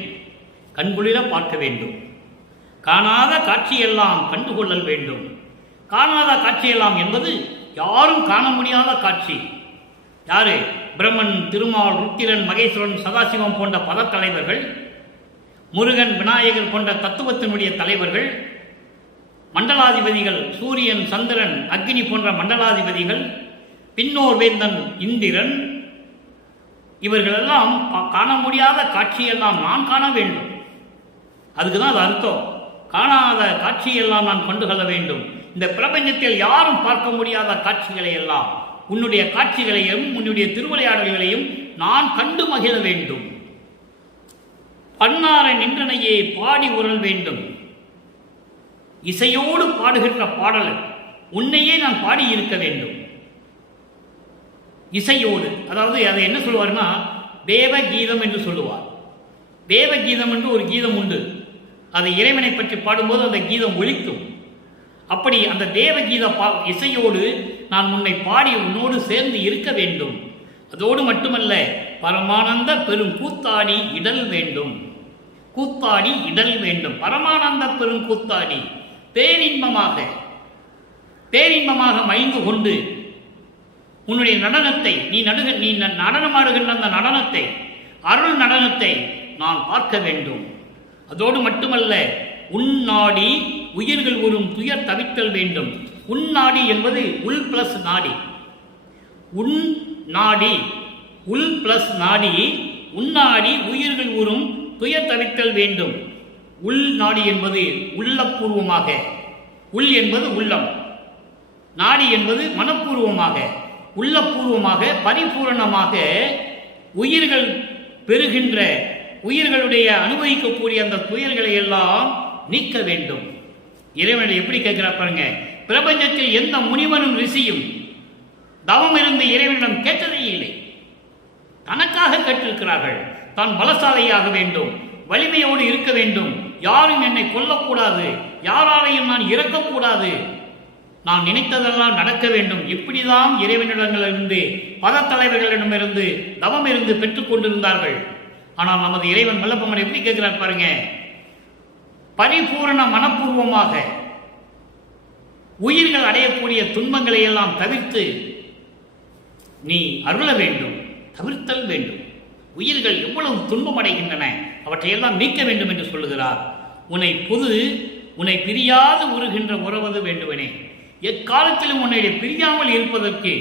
கண்குளிர பார்க்க வேண்டும். காணாத காட்சியெல்லாம் கண்டுகொள்ளல் வேண்டும். காணாத காட்சியெல்லாம் என்பது யாரும் காண முடியாத காட்சி. யாரு? பிரம்மன், திருமால், ருத்திரன், மகேஸ்வரன், சதாசிவம் போன்ற பல தலைவர்கள், முருகன், விநாயகர் போன்ற தத்துவத்தினுடைய தலைவர்கள், மண்டலாதிபதிகள், சூரியன், சந்திரன், அக்னி போன்ற மண்டலாதிபதிகள், பின்னோர் வேந்தன் இந்திரன், இவர்களெல்லாம் காண முடியாத காட்சியெல்லாம் நான் காண வேண்டும். அதுக்கு தான் அது அர்த்தம். காணாத காட்சியெல்லாம் நான் கண்டுகொள்ள வேண்டும். இந்த பிரபஞ்சத்தில் யாரும் பார்க்க முடியாத காட்சிகளை எல்லாம், உன்னுடைய காட்சிகளையும் உன்னுடைய திருவிளையாடல்களையும் நான் கண்டு மகிழ வேண்டும். பன்னார நின்றனையே பாடி உரல் வேண்டும். இசையோடு பாடுகின்ற பாடல் உன்னையே நான் பாடி இருக்க வேண்டும். இசையோடு, அதாவது அதை என்ன சொல்லுவார்னா தேவ கீதம் என்று சொல்லுவார். தேவ கீதம் என்று ஒரு கீதம் உண்டு. அதை இறைவனை பற்றி பாடும்போது அந்த கீதம் ஒலிக்கும். அப்படி அந்த தேவ கீத இசையோடு நான் உன்னை பாடி உன்னோடு சேர்ந்து இருக்க வேண்டும். அதோடு மட்டுமல்ல, பரமானந்த பெரும் கூத்தாடி இடல் வேண்டும். கூத்தாடி இடல் வேண்டும். பரமானந்த பெரும் கூத்தாடி பேரின்பமாக மகிழ்ந்து கொண்டு உன்னுடைய நடனத்தை, நீ நடனமாடுகின்ற அந்த நடனத்தை, அருள் நடனத்தை நான் பார்க்க வேண்டும். அதோடு மட்டுமல்ல, உன்னாடி உயிர்கள் உறும் துயர் தவித்தல் வேண்டும். உன்னாடி என்பது உள் பிளஸ் நாடி. உன் நாடி உள் பிளஸ் நாடி. உன்னாடி உயிர்கள் உறும் துயர் தவித்தல் வேண்டும். உள் நாடி என்பது உள்ளபூர்வமாக, உள் என்பது உள்ளம், நாடி என்பது மனப்பூர்வமாக, உள்ளபூர்வமாக பரிபூரணமாக உயிர்கள் பெறுகின்ற, உயிர்களுடைய அனுபவிக்கக்கூடிய அந்த துயர்களை எல்லாம் நீக்க வேண்டும். இறைவனை எப்படி கேட்கிறார் பாருங்க. பிரபஞ்சத்தில் எந்த முனிவனும் ரிஷியும் தவம் இருந்து இறைவனிடம் கேட்டதே இல்லை. தனக்காக கேட்டிருக்கிறார்கள். தான் பலசாலியாக வேண்டும், வலிமையோடு இருக்க வேண்டும், யாரும் என்னை கொல்லக்கூடாது, யாராலையும் நான் இறக்கக்கூடாது, நான் நினைத்ததெல்லாம் நடக்க வேண்டும். இப்படிதான் இறைவனிடங்களிலிருந்து பல தலைவர்களிடமிருந்து தவம் இருந்து பெற்றுக் கொண்டிருந்தார்கள். ஆனால் நமது இறைவன் வல்லபெருமான் எப்படி கேட்கிறார் பாருங்க. பரிபூரண மனப்பூர்வமாக உயிர்கள் அடையக்கூடிய துன்பங்களை எல்லாம் தவிர்த்து நீ அருள வேண்டும், தவிர்த்தல் வேண்டும். உயிர்கள் எவ்வளவு துன்பம் அடைகின்றன, அவற்றையெல்லாம் நீக்க வேண்டும் என்று சொல்லுகிறார். உன்னை பிரியாது உருகின்ற உறவது வேண்டுவனே. எக்காலத்திலும் உன்னை பிரியாமல் இருப்பதற்கு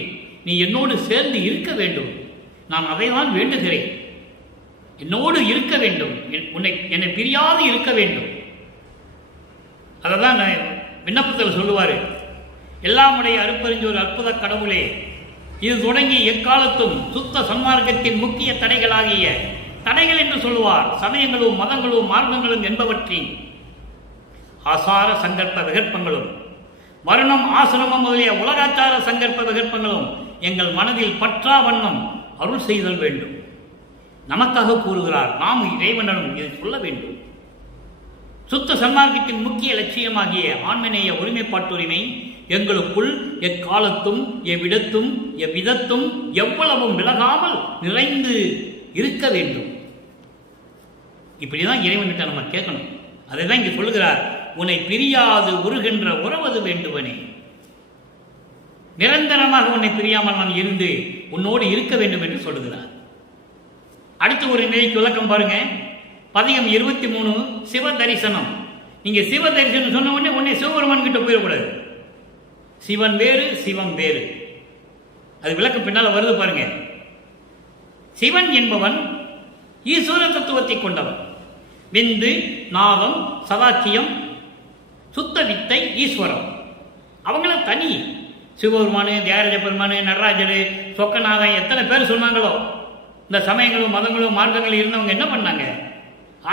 நீ என்னோடு சேர்ந்து இருக்க வேண்டும். நான் அதைதான் வேண்டுகிறேன். என்னோடு இருக்க வேண்டும், என்னை பிரியாது இருக்க வேண்டும். அதை தான் விண்ணப்பத்தில் சொல்லுவார். எல்லாமுடைய அருப்பறிஞ்சோர் அற்புத கடவுளே, இது தொடங்கி எக்காலத்தும் சுத்த சன்மார்க்கத்தின் முக்கிய தடைகளாகிய தடைகள் என்று சொல்லுவார். சமயங்களும் மதங்களும் மார்க்கங்களும் என்பவற்றின் ஆசார சங்கற்ப விகற்பங்களும் வருணம் ஆசிரமம் முதலிய உலகாச்சார சங்கற்ப விகற்பங்களும் எங்கள் மனதில் பற்றா வண்ணம் அருள் செய்தல் வேண்டும். நமக்காக கூறுகிறார். நாம் இறைவனும் இதை சொல்ல வேண்டும். சுத்த சன்மார்க்கத்தின் முக்கிய லட்சியமாகிய ஆன்மநேய ஒருமைப்பாட்டுரிமை எங்களுக்குள் எக்காலத்தும் எவ்விடத்தும் எவ்விதத்தும் எவ்வளவும் விலகாமல் நிறைந்து இருக்க வேண்டும். இப்படிதான் இறைவன்கிட்ட நம்ம கேட்கணும். அதை தான் இங்கே சொல்லுகிறார். உன்னை பிரியாது உருகின்ற உறவது வேண்டுவனே. நிரந்தரமாக உன்னை பிரியாமல் நான் இருந்து உன்னோடு இருக்க வேண்டும் என்று சொல்லுகிறார். அடுத்து ஒரு நிலைக்கு விளக்கம் பாருங்க. பதிகம் 23 சிவ தரிசனம். நீங்க சிவ தரிசனம் சொன்ன உடனே சிவபெருமான் கிட்ட போயிடக்கூடாது. சிவன் வேறு, சிவம் வேறு. அது விளக்கம் பின்னால வருது பாருங்க. சிவன் என்பவன் ஈஸ்வர தத்துவத்தை கொண்டவன். விந்து, நாதம், சதாக்கியம், சுத்த வித்தை, ஈஸ்வரம். அவங்கள தனி. சிவபெருமானு, தியாகராஜ பெருமானு, நடராஜரு, சொக்கநாதன் எத்தனை பேர் சொன்னாங்களோ. இந்த சமயங்களும் மதங்களும் மார்க்கங்களும் இருந்தவங்க என்ன பண்ணாங்க?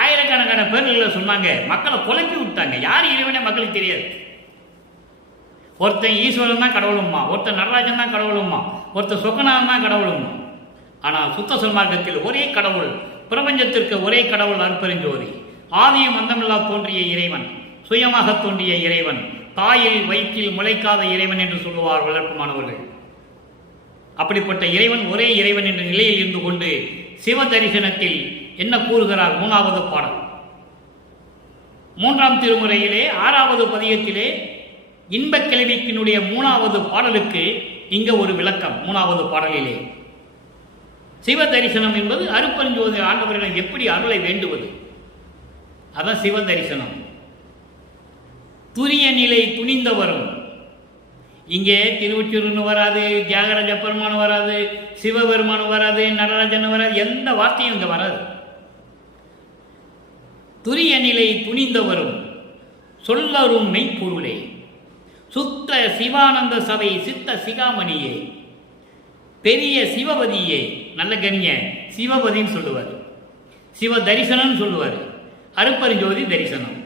ஆயிரக்கணக்கான பேர்களை சொன்னாங்க. மக்களை குழப்பி விட்டாங்க. யார் இறைவனே மக்களுக்கு தெரியாது. ஒருத்தன் ஈஸ்வரன் தான் கடவுளும்மா, ஒருத்தன் நடராஜன் தான் கடவுளும்மா, ஒருத்தன் சொக்கநாதன் தான் கடவுளும்மா. ஆனால் சுத்த சன்மார்க்கத்தில் ஒரே கடவுள், பிரபஞ்சத்திற்கு ஒரே கடவுள் அருட்பெருஞ்சோதி. ஆதியும் அந்தமில்லா தோன்றிய இறைவன், சுயமாக தோன்றிய இறைவன், தாயில் வயிற்றில் முளைக்காத இறைவன் என்று சொல்லுவார் வளர்ப்புமானவர்கள். அப்படிப்பட்ட இறைவன் ஒரே இறைவன் என்ற நிலையில் இருந்து கொண்டு சிவ தரிசனத்தில் என்ன கூறுகிறார்? 3வது பாடல், 3ஆம் திருமுறையிலே 6வது பதியத்திலே இன்பக் கிளவிக்கினுடைய 3வது பாடலுக்கு இங்க ஒரு விளக்கம். 3வது பாடலிலே சிவ தரிசனம் என்பது அருட்பெருஞ்சோதி ஆண்டவர்களிடம் எப்படி அருளை வேண்டுவது, அதான் சிவ தரிசனம். துரிய நிலை துணிந்தவரும், இங்கே திருவொற்றியூர்னு வராது, தியாகராஜ பெருமான் வராது, சிவபெருமான் வராது, நடராஜன் வராது, எந்த வார்த்தையும் இங்கே வராது. துரிய நிலை துணிந்தவரும் சொல்லரும் மெய்ப்பொருளே, சுத்த சிவானந்த சபை சித்த சிகாமணியே, பெரிய சிவபதியே. நல்ல கண்ணிய சிவபதின்னு சொல்லுவார், சிவ தரிசனம் சொல்லுவார், அருட்பெருஞ்சோதி தரிசனம்.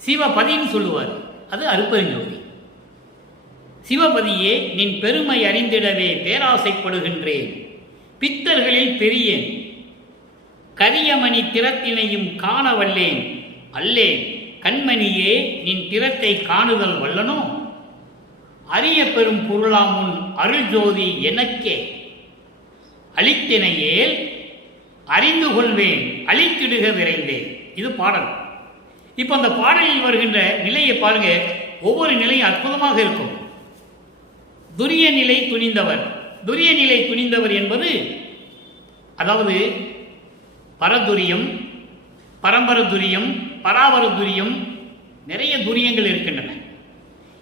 சிவபதின்னு சொல்லுவார், அது அருட்பெருஞ்சோதி. சிவபதியே, நின் பெருமை அறிந்திடவே பேராசைப்படுகின்றேன், பித்தர்களில் பெரியேன், கரியமணி திறத்தினையும் காணவல்லேன், அல்லேன் கண்மணியே நின் திறத்தை காணுதல் வல்லனோ, அறிய பெரும் பொருளாமுன் அருள் ஜோதி எனக்கே, அளித்தினையேல் அறிந்து கொள்வேன் அழித்திடுக விரைந்தேன். இது பாடல். இப்போ அந்த பாடலில் வருகின்ற நிலையை பாருங்க, ஒவ்வொரு நிலையும் அற்புதமாக இருக்கும். துரிய நிலை துணிந்தவர், துரிய நிலை துணிந்தவர் என்பது அதாவது பரதுரியம், பரம்பர துரியம், பராவர துரியம், நிறைய துரியங்கள் இருக்கின்றன.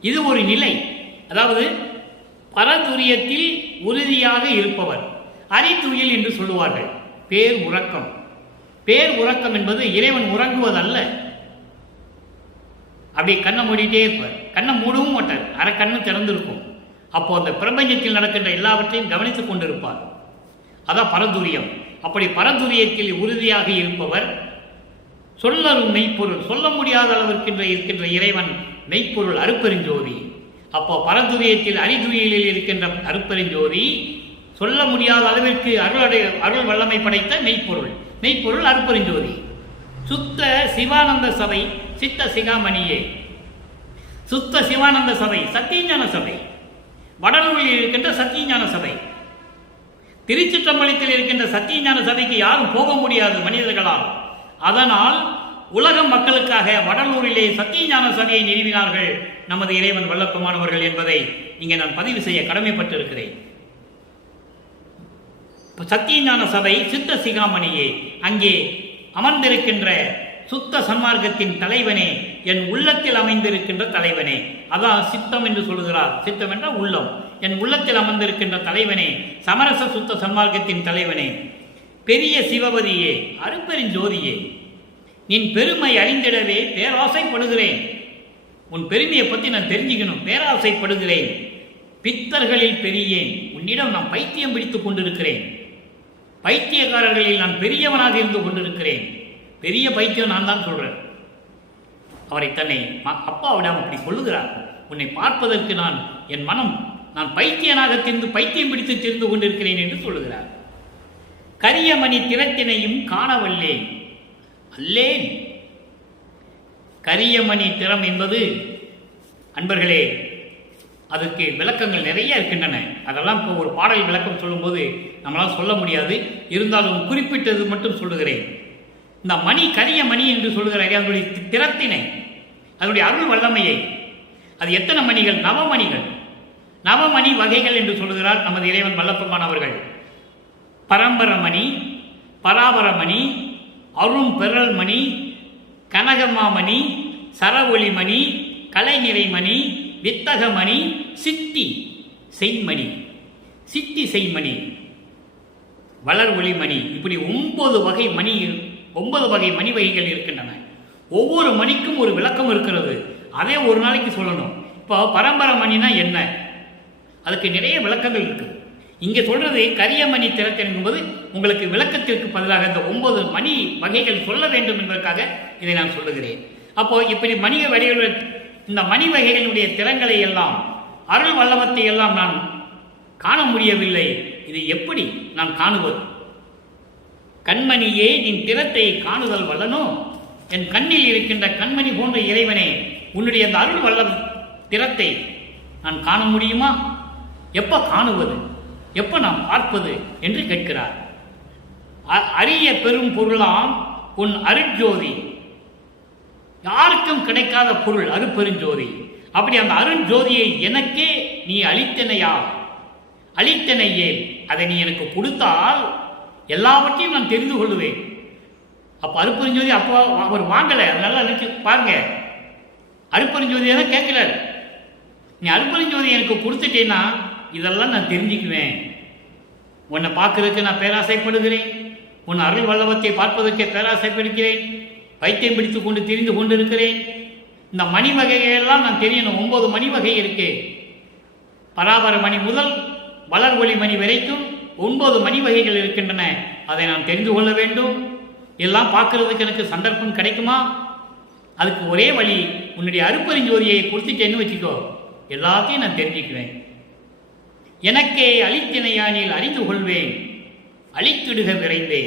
இது ஒரு நிலை, அதாவது பரதுரியத்தில் உறுதியாக இருப்பவர், அறிதுயில் என்று சொல்லுவார்கள். பேர் உறக்கம், பேர் உறக்கம் என்பது இறைவன் உறங்குவதல்ல. அப்படி கண்ணை மூடிட்டே இருப்பார், கண்ணை மூடவும் மாட்டார், அரை கண்ணு திறந்திருக்கும். அப்போ அந்த பிரபஞ்சத்தில் நடக்கின்ற எல்லாவற்றையும் கவனித்துக் கொண்டிருப்பார், அதான் பரதுரியம். அப்படி பரதுரியத்தில் உறுதியாக இருப்பவர், சொல்லரும் மெய்ப்பொருள், சொல்ல முடியாத அளவிற்கு இருக்கின்ற இறைவன் மெய்ப்பொருள் அருட்பெருஞ்சோதி. அப்போ பரதுரியத்தில் அறிதுயிலில் இருக்கின்ற அருட்பெருஞ்சோதி, சொல்ல முடியாத அளவிற்கு அருள் வல்லமை படைத்த மெய்ப்பொருள், மெய்ப்பொருள் அருட்பெருஞ்சோதி. சுத்த சிவானந்த சபை சித்த சிகாமணியே, சுத்த சிவானந்த சபை சத்தியஞான சபை, வடலூரில் இருக்கின்ற சத்தியஞான சபை. திருச்சிற்றம்பலத்தில் இருக்கின்ற சத்தியஞான சபைக்கு யாரும் போக முடியாது மனிதர்களால். அதனால் உலக மக்களுக்காக வடலூரிலே சத்தியஞான சபையை நிறுவினார்கள் நமது இறைவன் வல்லப்பமானவர்கள் என்பதை இங்கே நான் பதிவு செய்ய கடமைப்பட்டிருக்கிறேன். சத்தியஞான சபை சித்த சிகாமணியே, அங்கே அமர்ந்திருக்கின்ற சுத்த சன்மார்க்கத்தின் தலைவனே, என் உள்ளத்தில் அமைந்திருக்கின்ற தலைவனே, அதான் சித்தம் என்று சொல்கிறார். சித்தம் என்றால் உள்ளம். என் உள்ளத்தில் அமர்ந்திருக்கின்ற தலைவனே, சமரச சுத்த சன்மார்க்கத்தின் தலைவனே, பெரிய சிவபதியே, அருட்பெருஞ்சோதியே, நின் பெருமை அறிந்திடவே பேராசைப்படுகிறேன். உன் பெருமையை பற்றி நான் தெரிஞ்சுக்கணும், பேராசைப்படுகிறேன். பித்தர்களில் பெரியேன், உன்னிடம் நான் பைத்தியம் பிடித்துக் கொண்டிருக்கிறேன். பைத்தியக்காரர்களில் நான் பெரியவனாக இருந்து கொண்டிருக்கிறேன். பெரிய பைத்தியம் நான் தான் சொல்றேன். அவரை தன்னை அப்பாவிடம் அப்படி சொல்லுகிறார். உன்னை பார்ப்பதற்கு என் மனம் நான் பைத்தியனாக திரிந்து பைத்தியம் பிடித்து தெரிந்து கொண்டிருக்கிறேன் என்று சொல்லுகிறார். கரியமணி திறத்தினையும் காணவல்லேன், அல்லேன். கரியமணி திறம் என்பது அன்பர்களே, அதுக்கு விளக்கங்கள் நிறைய இருக்கின்றன. அதெல்லாம் இப்போ ஒரு பாடல் விளக்கம் சொல்லும்போது நம்மளால் சொல்ல முடியாது. இருந்தாலும் குறிப்பிட்டது மட்டும் சொல்லுகிறேன். இந்த மணி, கரிய மணி என்று சொல்லுகிறார், அதனுடைய திறத்தினை, அதனுடைய அருள் வல்லமையை. அது எத்தனை மணிகள்? நவமணிகள், நவமணி வகைகள் என்று சொல்லுகிறார் நமது இறைவன் வல்லப்பமானவர்கள். பரம்பரமணி, பராபரமணி, அருண் பெறல் மணி, கனகமாமணி, சரவொளிமணி, கலைநிறைமணி, வித்தகமணி, சித்தி செய்மணி, சித்தி செய்மணி, வளர் ஒளிமணி, இப்படி 9 வகை மணி, 9 வகை மணி வகைகள் இருக்கின்றன. ஒவ்வொரு மணிக்கும் ஒரு விளக்கம் இருக்கிறது. அதே ஒரு நாளைக்கு சொல்லணும். இப்போ பரம்பரை மணினா என்ன, அதுக்கு நிறைய விளக்கங்கள் இருக்கு. இங்கே சொல்றது கரியமணி திறத்தல் என்பது உங்களுக்கு விளக்கத்திற்கு பதிலாக இந்த 9 மணி வகைகள் சொல்ல வேண்டும் என்பதற்காக இதை நான் சொல்லுகிறேன். அப்போ இப்படி மணி வகைகள், இந்த மணி வகைகளுடைய திறங்களை எல்லாம் அருள் வல்லவத்தை எல்லாம் நான் காண முடியவில்லை. இது எப்படி நான் காணுவது? கண்மணியே, நின் திறத்தை காணுதல் வல்லனோ? என் கண்ணில் இருக்கின்ற கண்மணி போன்ற இறைவனே, உன்னுடைய அந்த அருள் வல்ல திறத்தை நான் காண முடியுமா? எப்ப காணுவது? எப்ப நான் பார்ப்பது என்று கேட்கிறார். அரிய பெரும் பொருளாம் உன் அருட்ஜோதி, யாருக்கும் கிடைக்காத பொருள் அருட்பெருஞ்சோதி. அப்படி அந்த அருட்ஜோதியை எனக்கே நீ அளித்தனையா? அளித்தனையே, அதை நீ எனக்கு கொடுத்தால் எல்லாவற்றையும் நான் தெரிந்து கொள்ளுவேன். அப்போ அருட்பெருஞ்சோதி அப்போ அவர் வாங்கலை, அதனால நினைச்சு பாருங்க, அருட்பெருஞ்சோதியை தான் கேட்கிறார். நீ அருட்பெருஞ்சோதி எனக்கு கொடுத்துட்டேன்னா இதெல்லாம் நான் தெரிஞ்சுக்குவேன். உன்னை பார்க்கறதுக்கு நான் பேராசைப்படுகிறேன், உன் அருள் வல்லவத்தை பார்ப்பதற்கே பேராசைப்படுகிறேன், பைத்தியம் பிடித்து கொண்டு திரிந்து கொண்டு இருக்கிறேன். இந்த மணி வகைகளெல்லாம் நான் தெரியணும். 9 மணி வகை இருக்கு. பராபர மணி முதல் வளர் ஒளி மணி வரைக்கும் 9 மணி வகைகள் இருக்கின்றன. அதை நான் தெரிந்து கொள்ள வேண்டும். எல்லாம் பார்க்கறதுக்கு எனக்கு சந்தர்ப்பம் கிடைக்குமா? அதுக்கு ஒரே வழி, உன்னுடைய அருட்பெருஞ்சோதியை கொடுத்துட்டேன்னு வச்சுக்கோ, எல்லாத்தையும் நான் தெரிஞ்சுக்குவேன். எனக்கே அளித்தினையானில் அறிந்து கொள்வேன், அழித்திடுக விரைந்தே,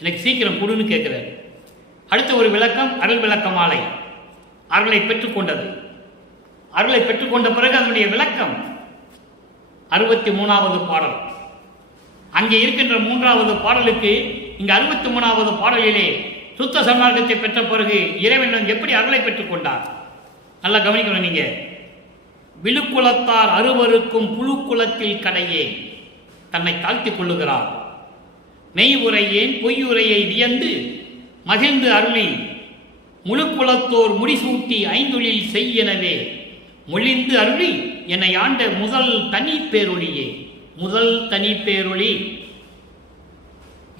எனக்கு சீக்கிரம் கொடுன்னு கேட்கிறார். அடுத்த ஒரு விளக்கம் அருள் விளக்க மாலை. அருளை பெற்றுக்கொண்டது. அருளை பெற்றுக்கொண்ட பிறகு அதனுடைய விளக்கம் 63வது பாடல். அங்கே இருக்கின்ற 3வது பாடலுக்கு இங்கு 63வது பாடலிலே சுத்த சன்மார்க்கத்தை பெற்ற பிறகு இறைவன் எப்படி அருளை பெற்றுக் கொண்டார் நல்லா கவனிக்கணும். நீங்க விழுக்குலத்தார் அருவருக்கும் புழுக்குலத்தில் கடையே தன்னை தாழ்த்திக் கொள்ளுகிறார். மெய் உரையேன் பொய்யுரையை வியந்து மகிழ்ந்து அருளி முழுக்குலத்தோர் முடிசூட்டி ஐந்தொழில் செய்யனவே மொழிந்து அருளி என்னை ஆண்ட முதல் தனி பேரொழியே. முதல் தனி பேரொழி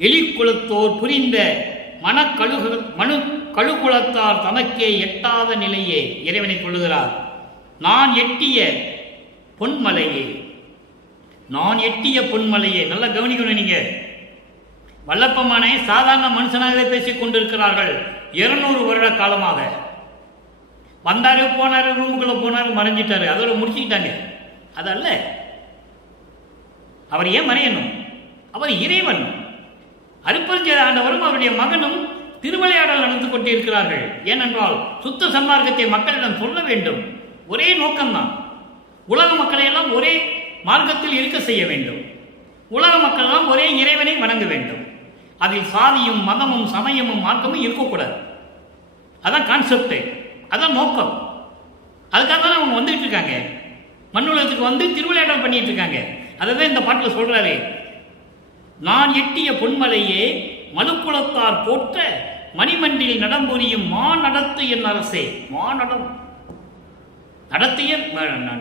எலிக்குலத்தோர் புரிந்த மனு கழுகுலத்தார் தமக்கே எட்டாத நிலையே இறைவனை கொள்ளுகிறார். நான் எட்டிய பொன்மலையே, நான் எட்டிய பொன்மலையே. நல்லா கவனிக்கணும். நீங்க வல்லப்பமானே சாதாரண மனுஷனாகவே பேசிக் கொண்டிருக்கிறார்கள். 200 வருட காலமாக வந்தாரு, போனாரு, ரூமுக்குள்ள போனாரு, மறைஞ்சிட்டாரு, அதோட முடிச்சுக்கிட்டாங்க. அதல்ல, அவர் ஏன் மறையணும்? அவர் இறைவன். அருட்பெருஞ்சோதி ஆண்டவரும் அவருடைய மகனும் திருவிளையாடல் நடந்து கொண்டிருக்கிறார்கள். ஏனென்றால் சுத்த சன்மார்க்கத்தை மக்களிடம் சொல்ல வேண்டும். ஒரே நோக்கம்தான். உலக மக்களை எல்லாம் ஒரே மார்க்கத்தில் இருக்க செய்ய வேண்டும். உலக மக்கள் எல்லாம் ஒரே இறைவனை வணங்க வேண்டும். அதில் சாதியும் மதமும் சமயமும் மார்க்கமும் இருக்கக்கூடாது. அதான் கான்செப்ட், அதான் நோக்கம். அதுக்காக தான் அவங்க வந்துட்டு இருக்காங்க. மண்ணுலகத்துக்கு வந்து திருவிளையாடல் பண்ணிட்டு இருக்காங்க. அதை தான் இந்த பாட்டில் சொல்றாரு. நான் எட்டிய பொன்மலையே மனுக்குலத்தார் போற்ற மணிமண்டில் நடம்புரியும் மாநடத்து என் அரசே. மாநடம் நடத்திய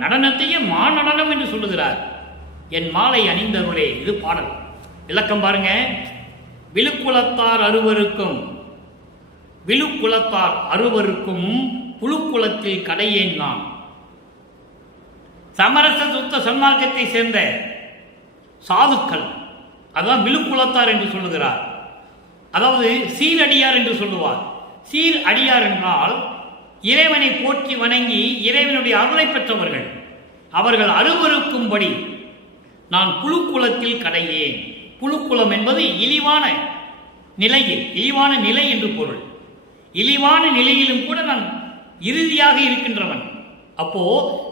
நடனத்தையே மாநடனம் என்று சொல்லுகிறார். என் மாலை அணிந்தருளே. இது பாடல் விளக்கம் பாருங்க. விழுக்குலத்தார் அருவருக்கும், விழுக்குலத்தார் அருவருக்கும் புழுக்குலத்தில் கடையேன் நான். சமரச சுத்த சன்மார்க்கத்தை சேர்ந்த சாதுக்கள், அதான் விழுக்குலத்தார் என்று சொல்லுகிறார். அதாவது சீரடியார் என்று சொல்லுவார். சீர் அடியார் என்றால் இறைவனை போற்றி வணங்கி இறைவனுடைய அருளை பெற்றவர்கள். அவர்கள் அருவருக்கும்படி நான் புழுக்குலத்தில் கடையேன். புழுக்குலம் என்பது இழிவான நிலையில், இழிவான நிலை என்று பொருள். இழிவான நிலையிலும் கூட நான் இறுதியாக இருக்கின்றவன். அப்போ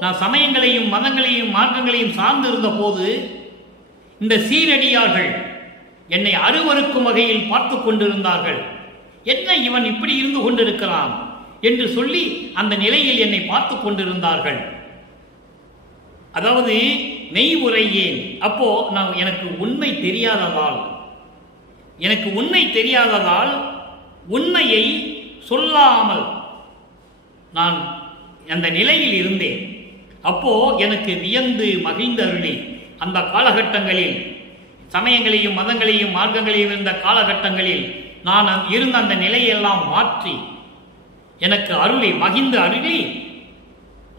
நான் சமயங்களையும் மதங்களையும் மார்க்கங்களையும் சார்ந்து இருந்த போது இந்த சீரடியார்கள் என்னை அருவருக்கும் வகையில் பார்த்து கொண்டிருந்தார்கள். என்ன இவன் இப்படி இருந்து கொண்டிருக்கிறான் என்று சொல்லி அந்த நிலையில் என்னை பார்த்து கொண்டிருந்தார்கள். அதாவது மெய் உரையேன். அப்போ நான் எனக்கு உண்மை தெரியாததால் உண்மையை சொல்லாமல் நான் அந்த நிலையில் இருந்தேன். அப்போ எனக்கு வியந்து மகிழ்ந்து அருளி அந்த காலகட்டங்களில் சமயங்களையும் மதங்களையும் மார்க்கங்களையும் இருந்த காலகட்டங்களில் நான் இருந்த அந்த நிலையெல்லாம் மாற்றி எனக்கு அருளி மகிழ்ந்து அருளி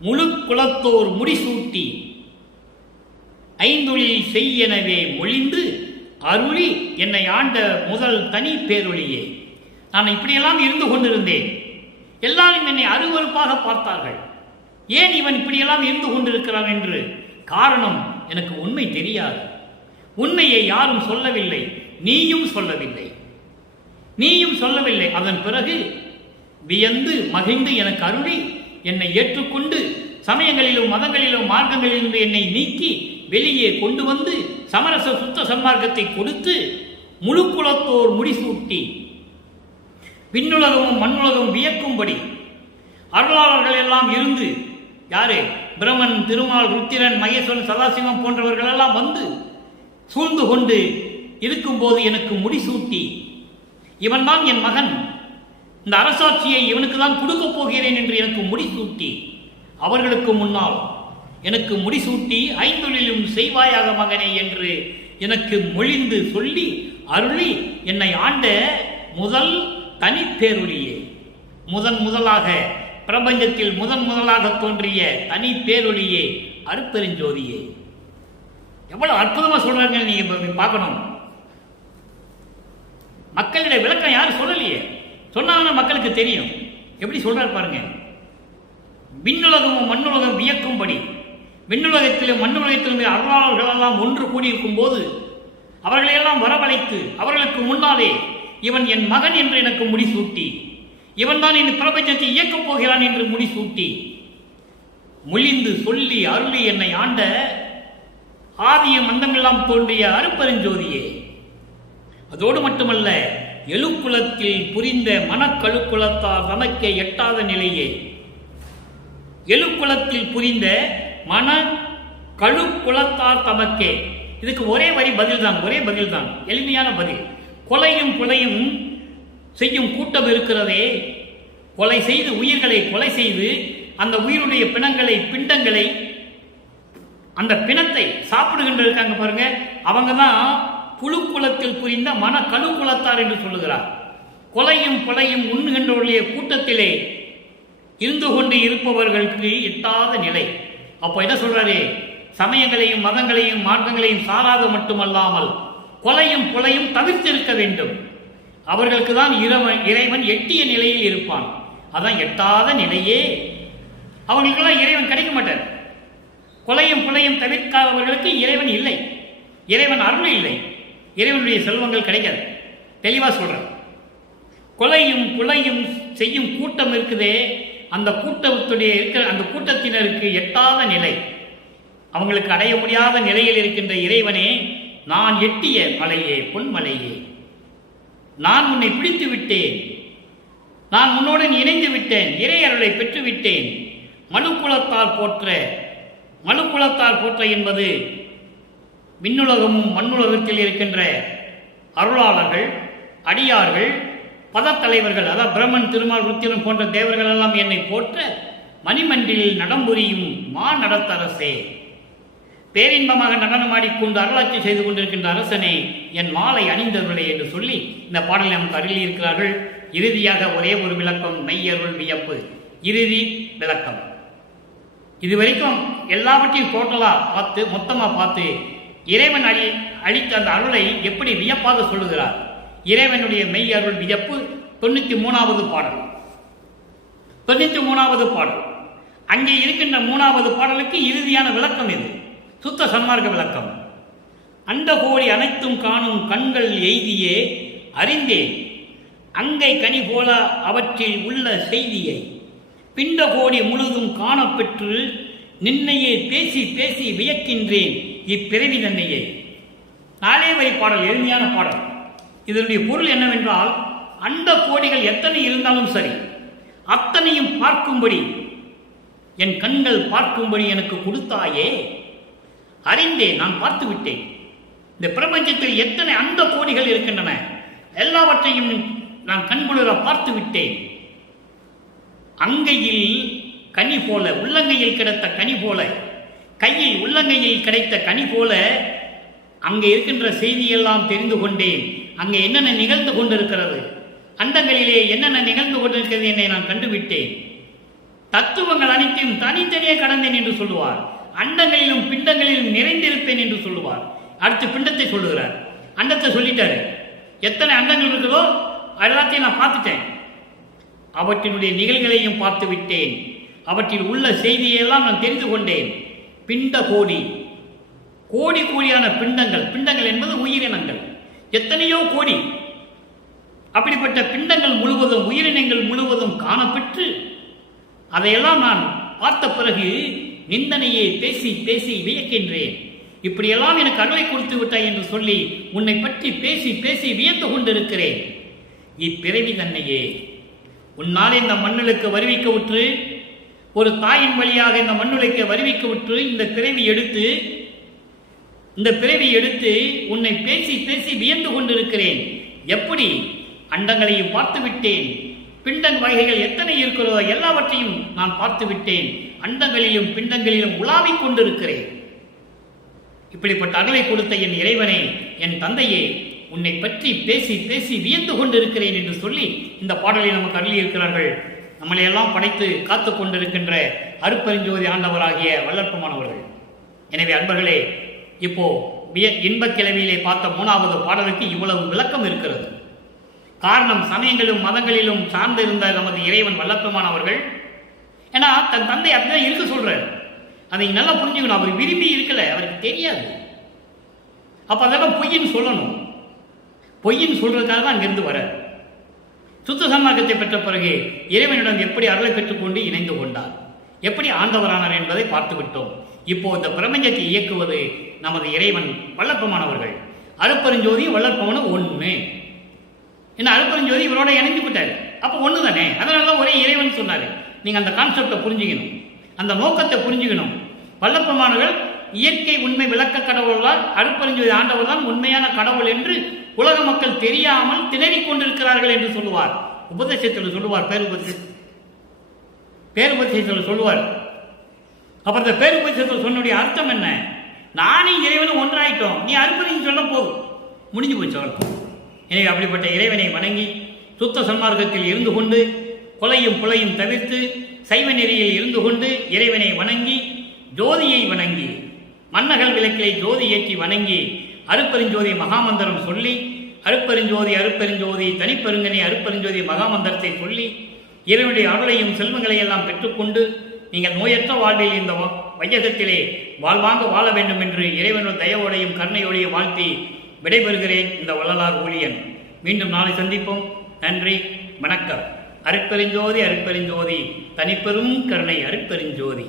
முழு குலத்தோர் முடிசூட்டி ஐந்தொழில் செய்யனவே மொழிந்து அருளி என்னை ஆண்ட முதல் தனி பேரொழியே. நான் இப்படியெல்லாம் இருந்து கொண்டிருந்தேன். எல்லாரும் என்னை அருவருப்பாக பார்த்தார்கள். ஏன் இவன் இப்படியெல்லாம் இருந்து கொண்டிருக்கிறான் என்று. காரணம், எனக்கு உண்மை தெரியாது. உண்மையை யாரும் சொல்லவில்லை, நீயும் சொல்லவில்லை, நீயும் சொல்லவில்லை. அதன் பிறகு வியந்து மகிழ்ந்து எனக்கு அருளி என்னை ஏற்றுக்கொண்டு சமயங்களிலும் மதங்களிலும் மார்க்கங்களிலிருந்து என்னை நீக்கி வெளியே கொண்டு வந்து சமரச சுத்த சன்மார்க்கத்தை கொடுத்து முழு குலத்தோர் முடிசூட்டி விண்ணுலகமும் மண்ணுலகம் வியக்கும்படி அருளாளர்கள் எல்லாம் இருந்து, யாரு? பிரமன், திருமால், ருத்திரன், மகேஸ்வரன், சதாசிவம் போன்றவர்கள் எல்லாம் வந்து சூழ்ந்து கொண்டு இருக்கும்போது எனக்கு முடிசூட்டி, இவன் தான் என் மகன், இந்த அரசாட்சியை இவனுக்கு தான் கொடுக்கப் போகிறேன் என்று எனக்கு முடிசூட்டி, அவர்களுக்கு முன்னால் எனக்கு முடிசூட்டி ஐந்தொழிலும் செய்வாயாக மகனே என்று எனக்கு மொழிந்து சொல்லி அருளி என்னை ஆண்ட முதல் தனிப்பேரொழியே, முதலாக பிரபஞ்சத்தில் முதலாக தோன்றிய தனி பேரொழியே, அருட்பெருஞ்சோதியே. எவ்வளவு அற்புதமா சொல்றாங்க, நீங்க பார்க்கணும். மக்களுடைய விளக்கம் யாரும் சொல்லலையே, சொன்னாங்கன்னா மக்களுக்கு தெரியும். எப்படி சொல்றாரு பாருங்க. விண்ணுலகமும் மண்ணுலகம் வியக்கும்படி, விண்ணுலகத்திலும் மண்ணுலகத்திலும் அருளாளர்கள் எல்லாம் ஒன்று கூடியிருக்கும் போது அவர்களையெல்லாம் வரவழைத்து அவர்களுக்கு முன்னாலே இவன் என் மகன் என்று எனக்கு முடிசூட்டி, இவன் தான் இந்த பிரபஞ்சத்தை இயக்கப் போகிறான் என்று முடிசூட்டி மொழிந்து சொல்லி அருளி என்னை ஆண்ட ஆதியும் அந்தமெல்லாம் தோன்றிய அருட்பெருஞ்சோதியே. அதோடு மட்டுமல்ல, எழுக்குலத்தில் புரிந்த மனக்கழுக்குலத்தார் தமக்கே எட்டாத நிலையே. எழுக்குலத்தில் புரிந்த மன கழுக்குலத்தார் தமக்கே. இதுக்கு ஒரே பதில் தான், எளிமையான பதில். கொலையும் புலையும் செய்யும் கூட்டம் இருக்கிறதே, கொலை செய்து உயிர்களை கொலை செய்து அந்த உயிருடைய பிண்டங்களை அந்த பிணத்தை சாப்பிடுகின்ற இருக்காங்க பாருங்க, அவங்க தான் புழுக்குலத்தில் புரிந்த மன கழுக்குலத்தார் என்று சொல்லுகிறார். கொலையும் புலையும் உண்ணுகின்றவர்களுடைய கூட்டத்திலே இருந்து கொண்டு இருப்பவர்களுக்கு எட்டாத நிலை. அப்போ என்ன சொல்றாரு? சமயங்களையும் மதங்களையும் மார்க்கங்களையும் சாராத மட்டுமல்லாமல் கொலையும் புலையும் தவிர்த்திருக்க வேண்டும். அவர்களுக்கு தான் இறைவன் எட்டிய நிலையில் இருப்பான். அதான் எட்டாத நிலையே. அவங்களுக்கெல்லாம் இறைவன் கிடைக்க மாட்டார். கொலையும் புலையும் தவிர்க்காதவர்களுக்கு இறைவன் இல்லை, இறைவன் அருள் இல்லை, இறைவனுடைய செல்வங்கள் கிடைக்காது. தெளிவா சொல்ற. கொலையும் புலையும் செய்யும் கூட்டம் இருக்குதே, அந்த கூட்டத்தினருக்கு எட்டாத நிலை, அவங்களுக்கு அடைய முடியாத நிலையில் இருக்கின்ற இறைவனே, நான் எட்டிய மலையே, பொன்மலையே, நான் உன்னை பிடித்து விட்டேன், நான் உன்னுடன் இணைந்து விட்டேன், இறை அருளை பெற்று விட்டேன். மனுக்குலத்தால் போற்ற என்பது விண்ணுலகமும் மண்ணுலகத்தில் இருக்கின்ற அருளாளர்கள், அடியார்கள், பதத்தலைவர்கள், அதாவது பிரம்மன், திருமால், ருத்திரன் போன்ற தேவர்கள் எல்லாம் என்னை போற்ற மணிமன்றில் நடம்புரியும் நடத்தரசே, பேரின்பமாக நடனமாடிக்கொண்டு அருளாட்சி செய்து கொண்டிருக்கின்ற அரசனே, என் மாலை அணிந்தவர்களே என்று சொல்லி இந்த பாடலை நமக்கு அருளி இருக்கிறார்கள். இறுதியாக ஒரே ஒரு விளக்கம், மெய்யருள் வியப்பு, இறுதி விளக்கம். இதுவரைக்கும் எல்லாவற்றையும் டோட்டலா பார்த்து, மொத்தமா பார்த்து இறைவன் அளித்த அந்த அருளை எப்படி வியப்பாக சொல்லுகிறார். இறைவனுடைய மெய் அருள் வியப்பு 93வது பாடல். 93வது பாடல். அங்கே இருக்கின்ற 3வது பாடலுக்கு இறுதியான விளக்கம் இது, சுத்த சன்மார்க்க விளக்கம். அண்ட கோடி அனைத்தும் காணும் கண்கள் எய்தியே அறிந்தேன், அங்கை கனி போல அவற்றில் உள்ள செய்தியை பிண்ட கோடி முழுதும் காணப்பெற்று நின்னையே பேசி பேசி வியக்கின்றேன் இப்பிறவி தன்னையே. 4 வரி பாடல், எளிமையான பாடல். இதனுடைய பொருள் என்னவென்றால், அண்ட கோடிகள் எத்தனை இருந்தாலும் சரி, அத்தனையும் பார்க்கும்படி, என் கண்கள் பார்க்கும்படி எனக்கு கொடுத்தாயே. அறிந்தேன், நான் பார்த்து விட்டேன். இந்த பிரபஞ்சத்தில் எத்தனை அண்ட கோடிகள் இருக்கின்றன, எல்லாவற்றையும் நான் கண்குளிர பார்த்து விட்டேன். அங்கையில் கனி போல, உள்ளங்கையில் கிடைத்த கனி போல, கையில் உள்ளங்கையில் கிடைத்த கனி போல அங்கே இருக்கின்ற செய்தியெல்லாம் தெரிந்து கொண்டேன். அங்கே என்னென்ன நிகழ்ந்து கொண்டிருக்கிறது, அண்டங்களிலே என்னென்ன நிகழ்ந்து கொண்டிருக்கிறது என்னை நான் கண்டுவிட்டேன். தத்துவங்கள் அனைத்தையும் தனித்தனியே கடந்தேன் என்று சொல்லுவார். அண்டங்களிலும் பிண்டங்களிலும் நிறைந்திருப்பேன் என்று சொல்லுவார். அடுத்து பிண்டத்தை சொல்லுகிறார். அண்டத்தை சொல்லிட்டாரு, எத்தனை அண்டங்கள் இருக்குதோ எல்லாத்தையும் நான் பார்த்துட்டேன், அவற்றினுடைய நிகழ்வுகளையும் பார்த்து விட்டேன். அவற்றில் உள்ள செய்தியெல்லாம் நான் தெரிந்து கொண்டேன். பிண்ட கோடி, கோடி கோடியான பிண்டங்கள், பிண்டங்கள் என்பது உயிரினங்கள், எத்தனையோ கோடி. அப்படிப்பட்ட பிண்டங்கள் முழுவதும், உயிரினங்கள் முழுவதும் காணப்பெற்று அதையெல்லாம் நான் பார்த்த பிறகு நிந்தனையை பேசி பேசி வியக்கின்றேன். இப்படியெல்லாம் எனக்கு அருளை கொடுத்து விட்டாய் என்று சொல்லி உன்னை பற்றி பேசி பேசி வியந்து கொண்டிருக்கிறேன். இப்பிறவி தன்னையே உன்னால் இந்த மண்ணுக்கு வருவிக்க விட்டு, ஒரு தாயின் வழியாக இந்த மண்ணுலைக்கு வருவிக்க விட்டு இந்த பிறவி எடுத்து உன்னை பேசி பேசி வியந்து கொண்டிருக்கிறேன். எப்படி? அண்டங்களையும் பார்த்து விட்டேன், பிண்டன் வகைகள் எத்தனை இருக்கிறதோ எல்லாவற்றையும் நான் பார்த்து விட்டேன், அண்டங்களிலும் பிண்டங்களிலும் உலாவிக் கொண்டிருக்கிறேன். இப்படிப்பட்ட அருளை கொடுத்த என் இறைவனே, என் தந்தையே, உன்னை பற்றி பேசி பேசி வியந்து கொண்டிருக்கிறேன் என்று சொல்லி இந்த பாடலை நமக்கு அருளியிருக்கிறார்கள். நம்மளையெல்லாம் படைத்து காத்து கொண்டிருக்கின்ற அருட்பெருஞ்சோதி ஆண்டவராகிய வல்லற்பமானவர்கள். எனவே அன்பர்களே, இப்போ இன்பக் கிழவியிலே பார்த்த 3வது பாடலுக்கு இவ்வளவு விளக்கம் இருக்கிறது. காரணம், சமயங்களிலும் மதங்களிலும் சார்ந்து இருந்த நமது இறைவன் வல்லற்பமானவர்கள், ஏன்னா தன் தந்தை அப்படிதான் இருக்க சொல்றார். அதை நல்லா புரிஞ்சுக்கணும். அவர் விரும்பி இருக்கல, அவருக்கு தெரியாது. அப்ப அதெல்லாம் பொய்ன்னு சொல்லணும். பொய்ன்னு சொல்றதுக்காக தான் அங்கிருந்து வர. சுத்த சன்மார்க்கத்தை பெற்ற பிறகு இறைவனிடம் எப்படி அருளை பெற்றுக்கொண்டு இணைந்து கொண்டார், எப்படி ஆண்டவரானார் என்பதை பார்த்து விட்டோம். இப்போ இந்த பிரபஞ்சத்தை இயக்குவது நமது இறைவன் வல்லற்பமானவர்கள். அருட்பெருஞ்சோதி வல்லற்பமான ஒன்று. ஏன்னா அருட்பெருஞ்சோதி இவரோட இணைஞ்சு விட்டார். அப்போ ஒன்று தானே, அதனால ஒரே இறைவன் சொன்னார். நீங்கள் அந்த கான்செப்டை புரிஞ்சுக்கணும், அந்த நோக்கத்தை புரிஞ்சுக்கணும். வல்லற்பமானவர்கள் இயற்கை உண்மை விளக்க கடவுள் தான், அருட்பெருஞ்சோதி ஆண்டவர் தான் உண்மையான கடவுள் என்று உலக மக்கள் தெரியாமல் திணறிக் கொண்டிருக்கிறார்கள் என்று சொல்லுவார். உபதேசத்தில் சொல்லுவார், பேருபதேசத்தில் சொல்லுவார். அப்ப இந்த பேருபதேசத்தில் சொன்னுடைய அர்த்தம் என்ன? நானே இறைவனும் ஒன்றாயிட்டோம், நீ அருட்பெருஞ்சோதி சொல்ல போதும், முடிஞ்சு போச்சு அவர்கள். எனவே அப்படிப்பட்ட இறைவனை வணங்கி சுத்த சன்மார்க்கத்தில் இருந்து கொண்டு கொலையும் புலையும் தவிர்த்து சைவ நெறியில் இருந்து கொண்டு இறைவனை வணங்கி ஜோதியை வணங்கி மன்னகல் விளக்கிலை ஜோதி ஏற்றி வணங்கி அருட்பெருஞ்சோதி மகாமந்திரம் சொல்லி அருட்பெருஞ்சோதி அருட்பெருஞ்சோதி தனிப்பெருங்கனி அருட்பெருஞ்சோதி மகாமந்திரத்தை சொல்லி இறைவனுடைய அருளையும் செல்வங்களையும் எல்லாம் பெற்றுக்கொண்டு நீங்கள் நோயற்ற வாழ்வில் இந்த வையகத்திலே வாழ்வாங்க வாழ வேண்டும் என்று இறைவனுடைய தயவோடையும் கருணையோடையும் வாழ்த்தி விடைபெறுகிறேன். இந்த வள்ளலார் ஊழியன். மீண்டும் நாளை சந்திப்போம். நன்றி, வணக்கம். அருட்பெருஞ்சோதி அருட்பெருஞ்சோதி தனிப்பெரும் கருணை அருட்பெருஞ்சோதி.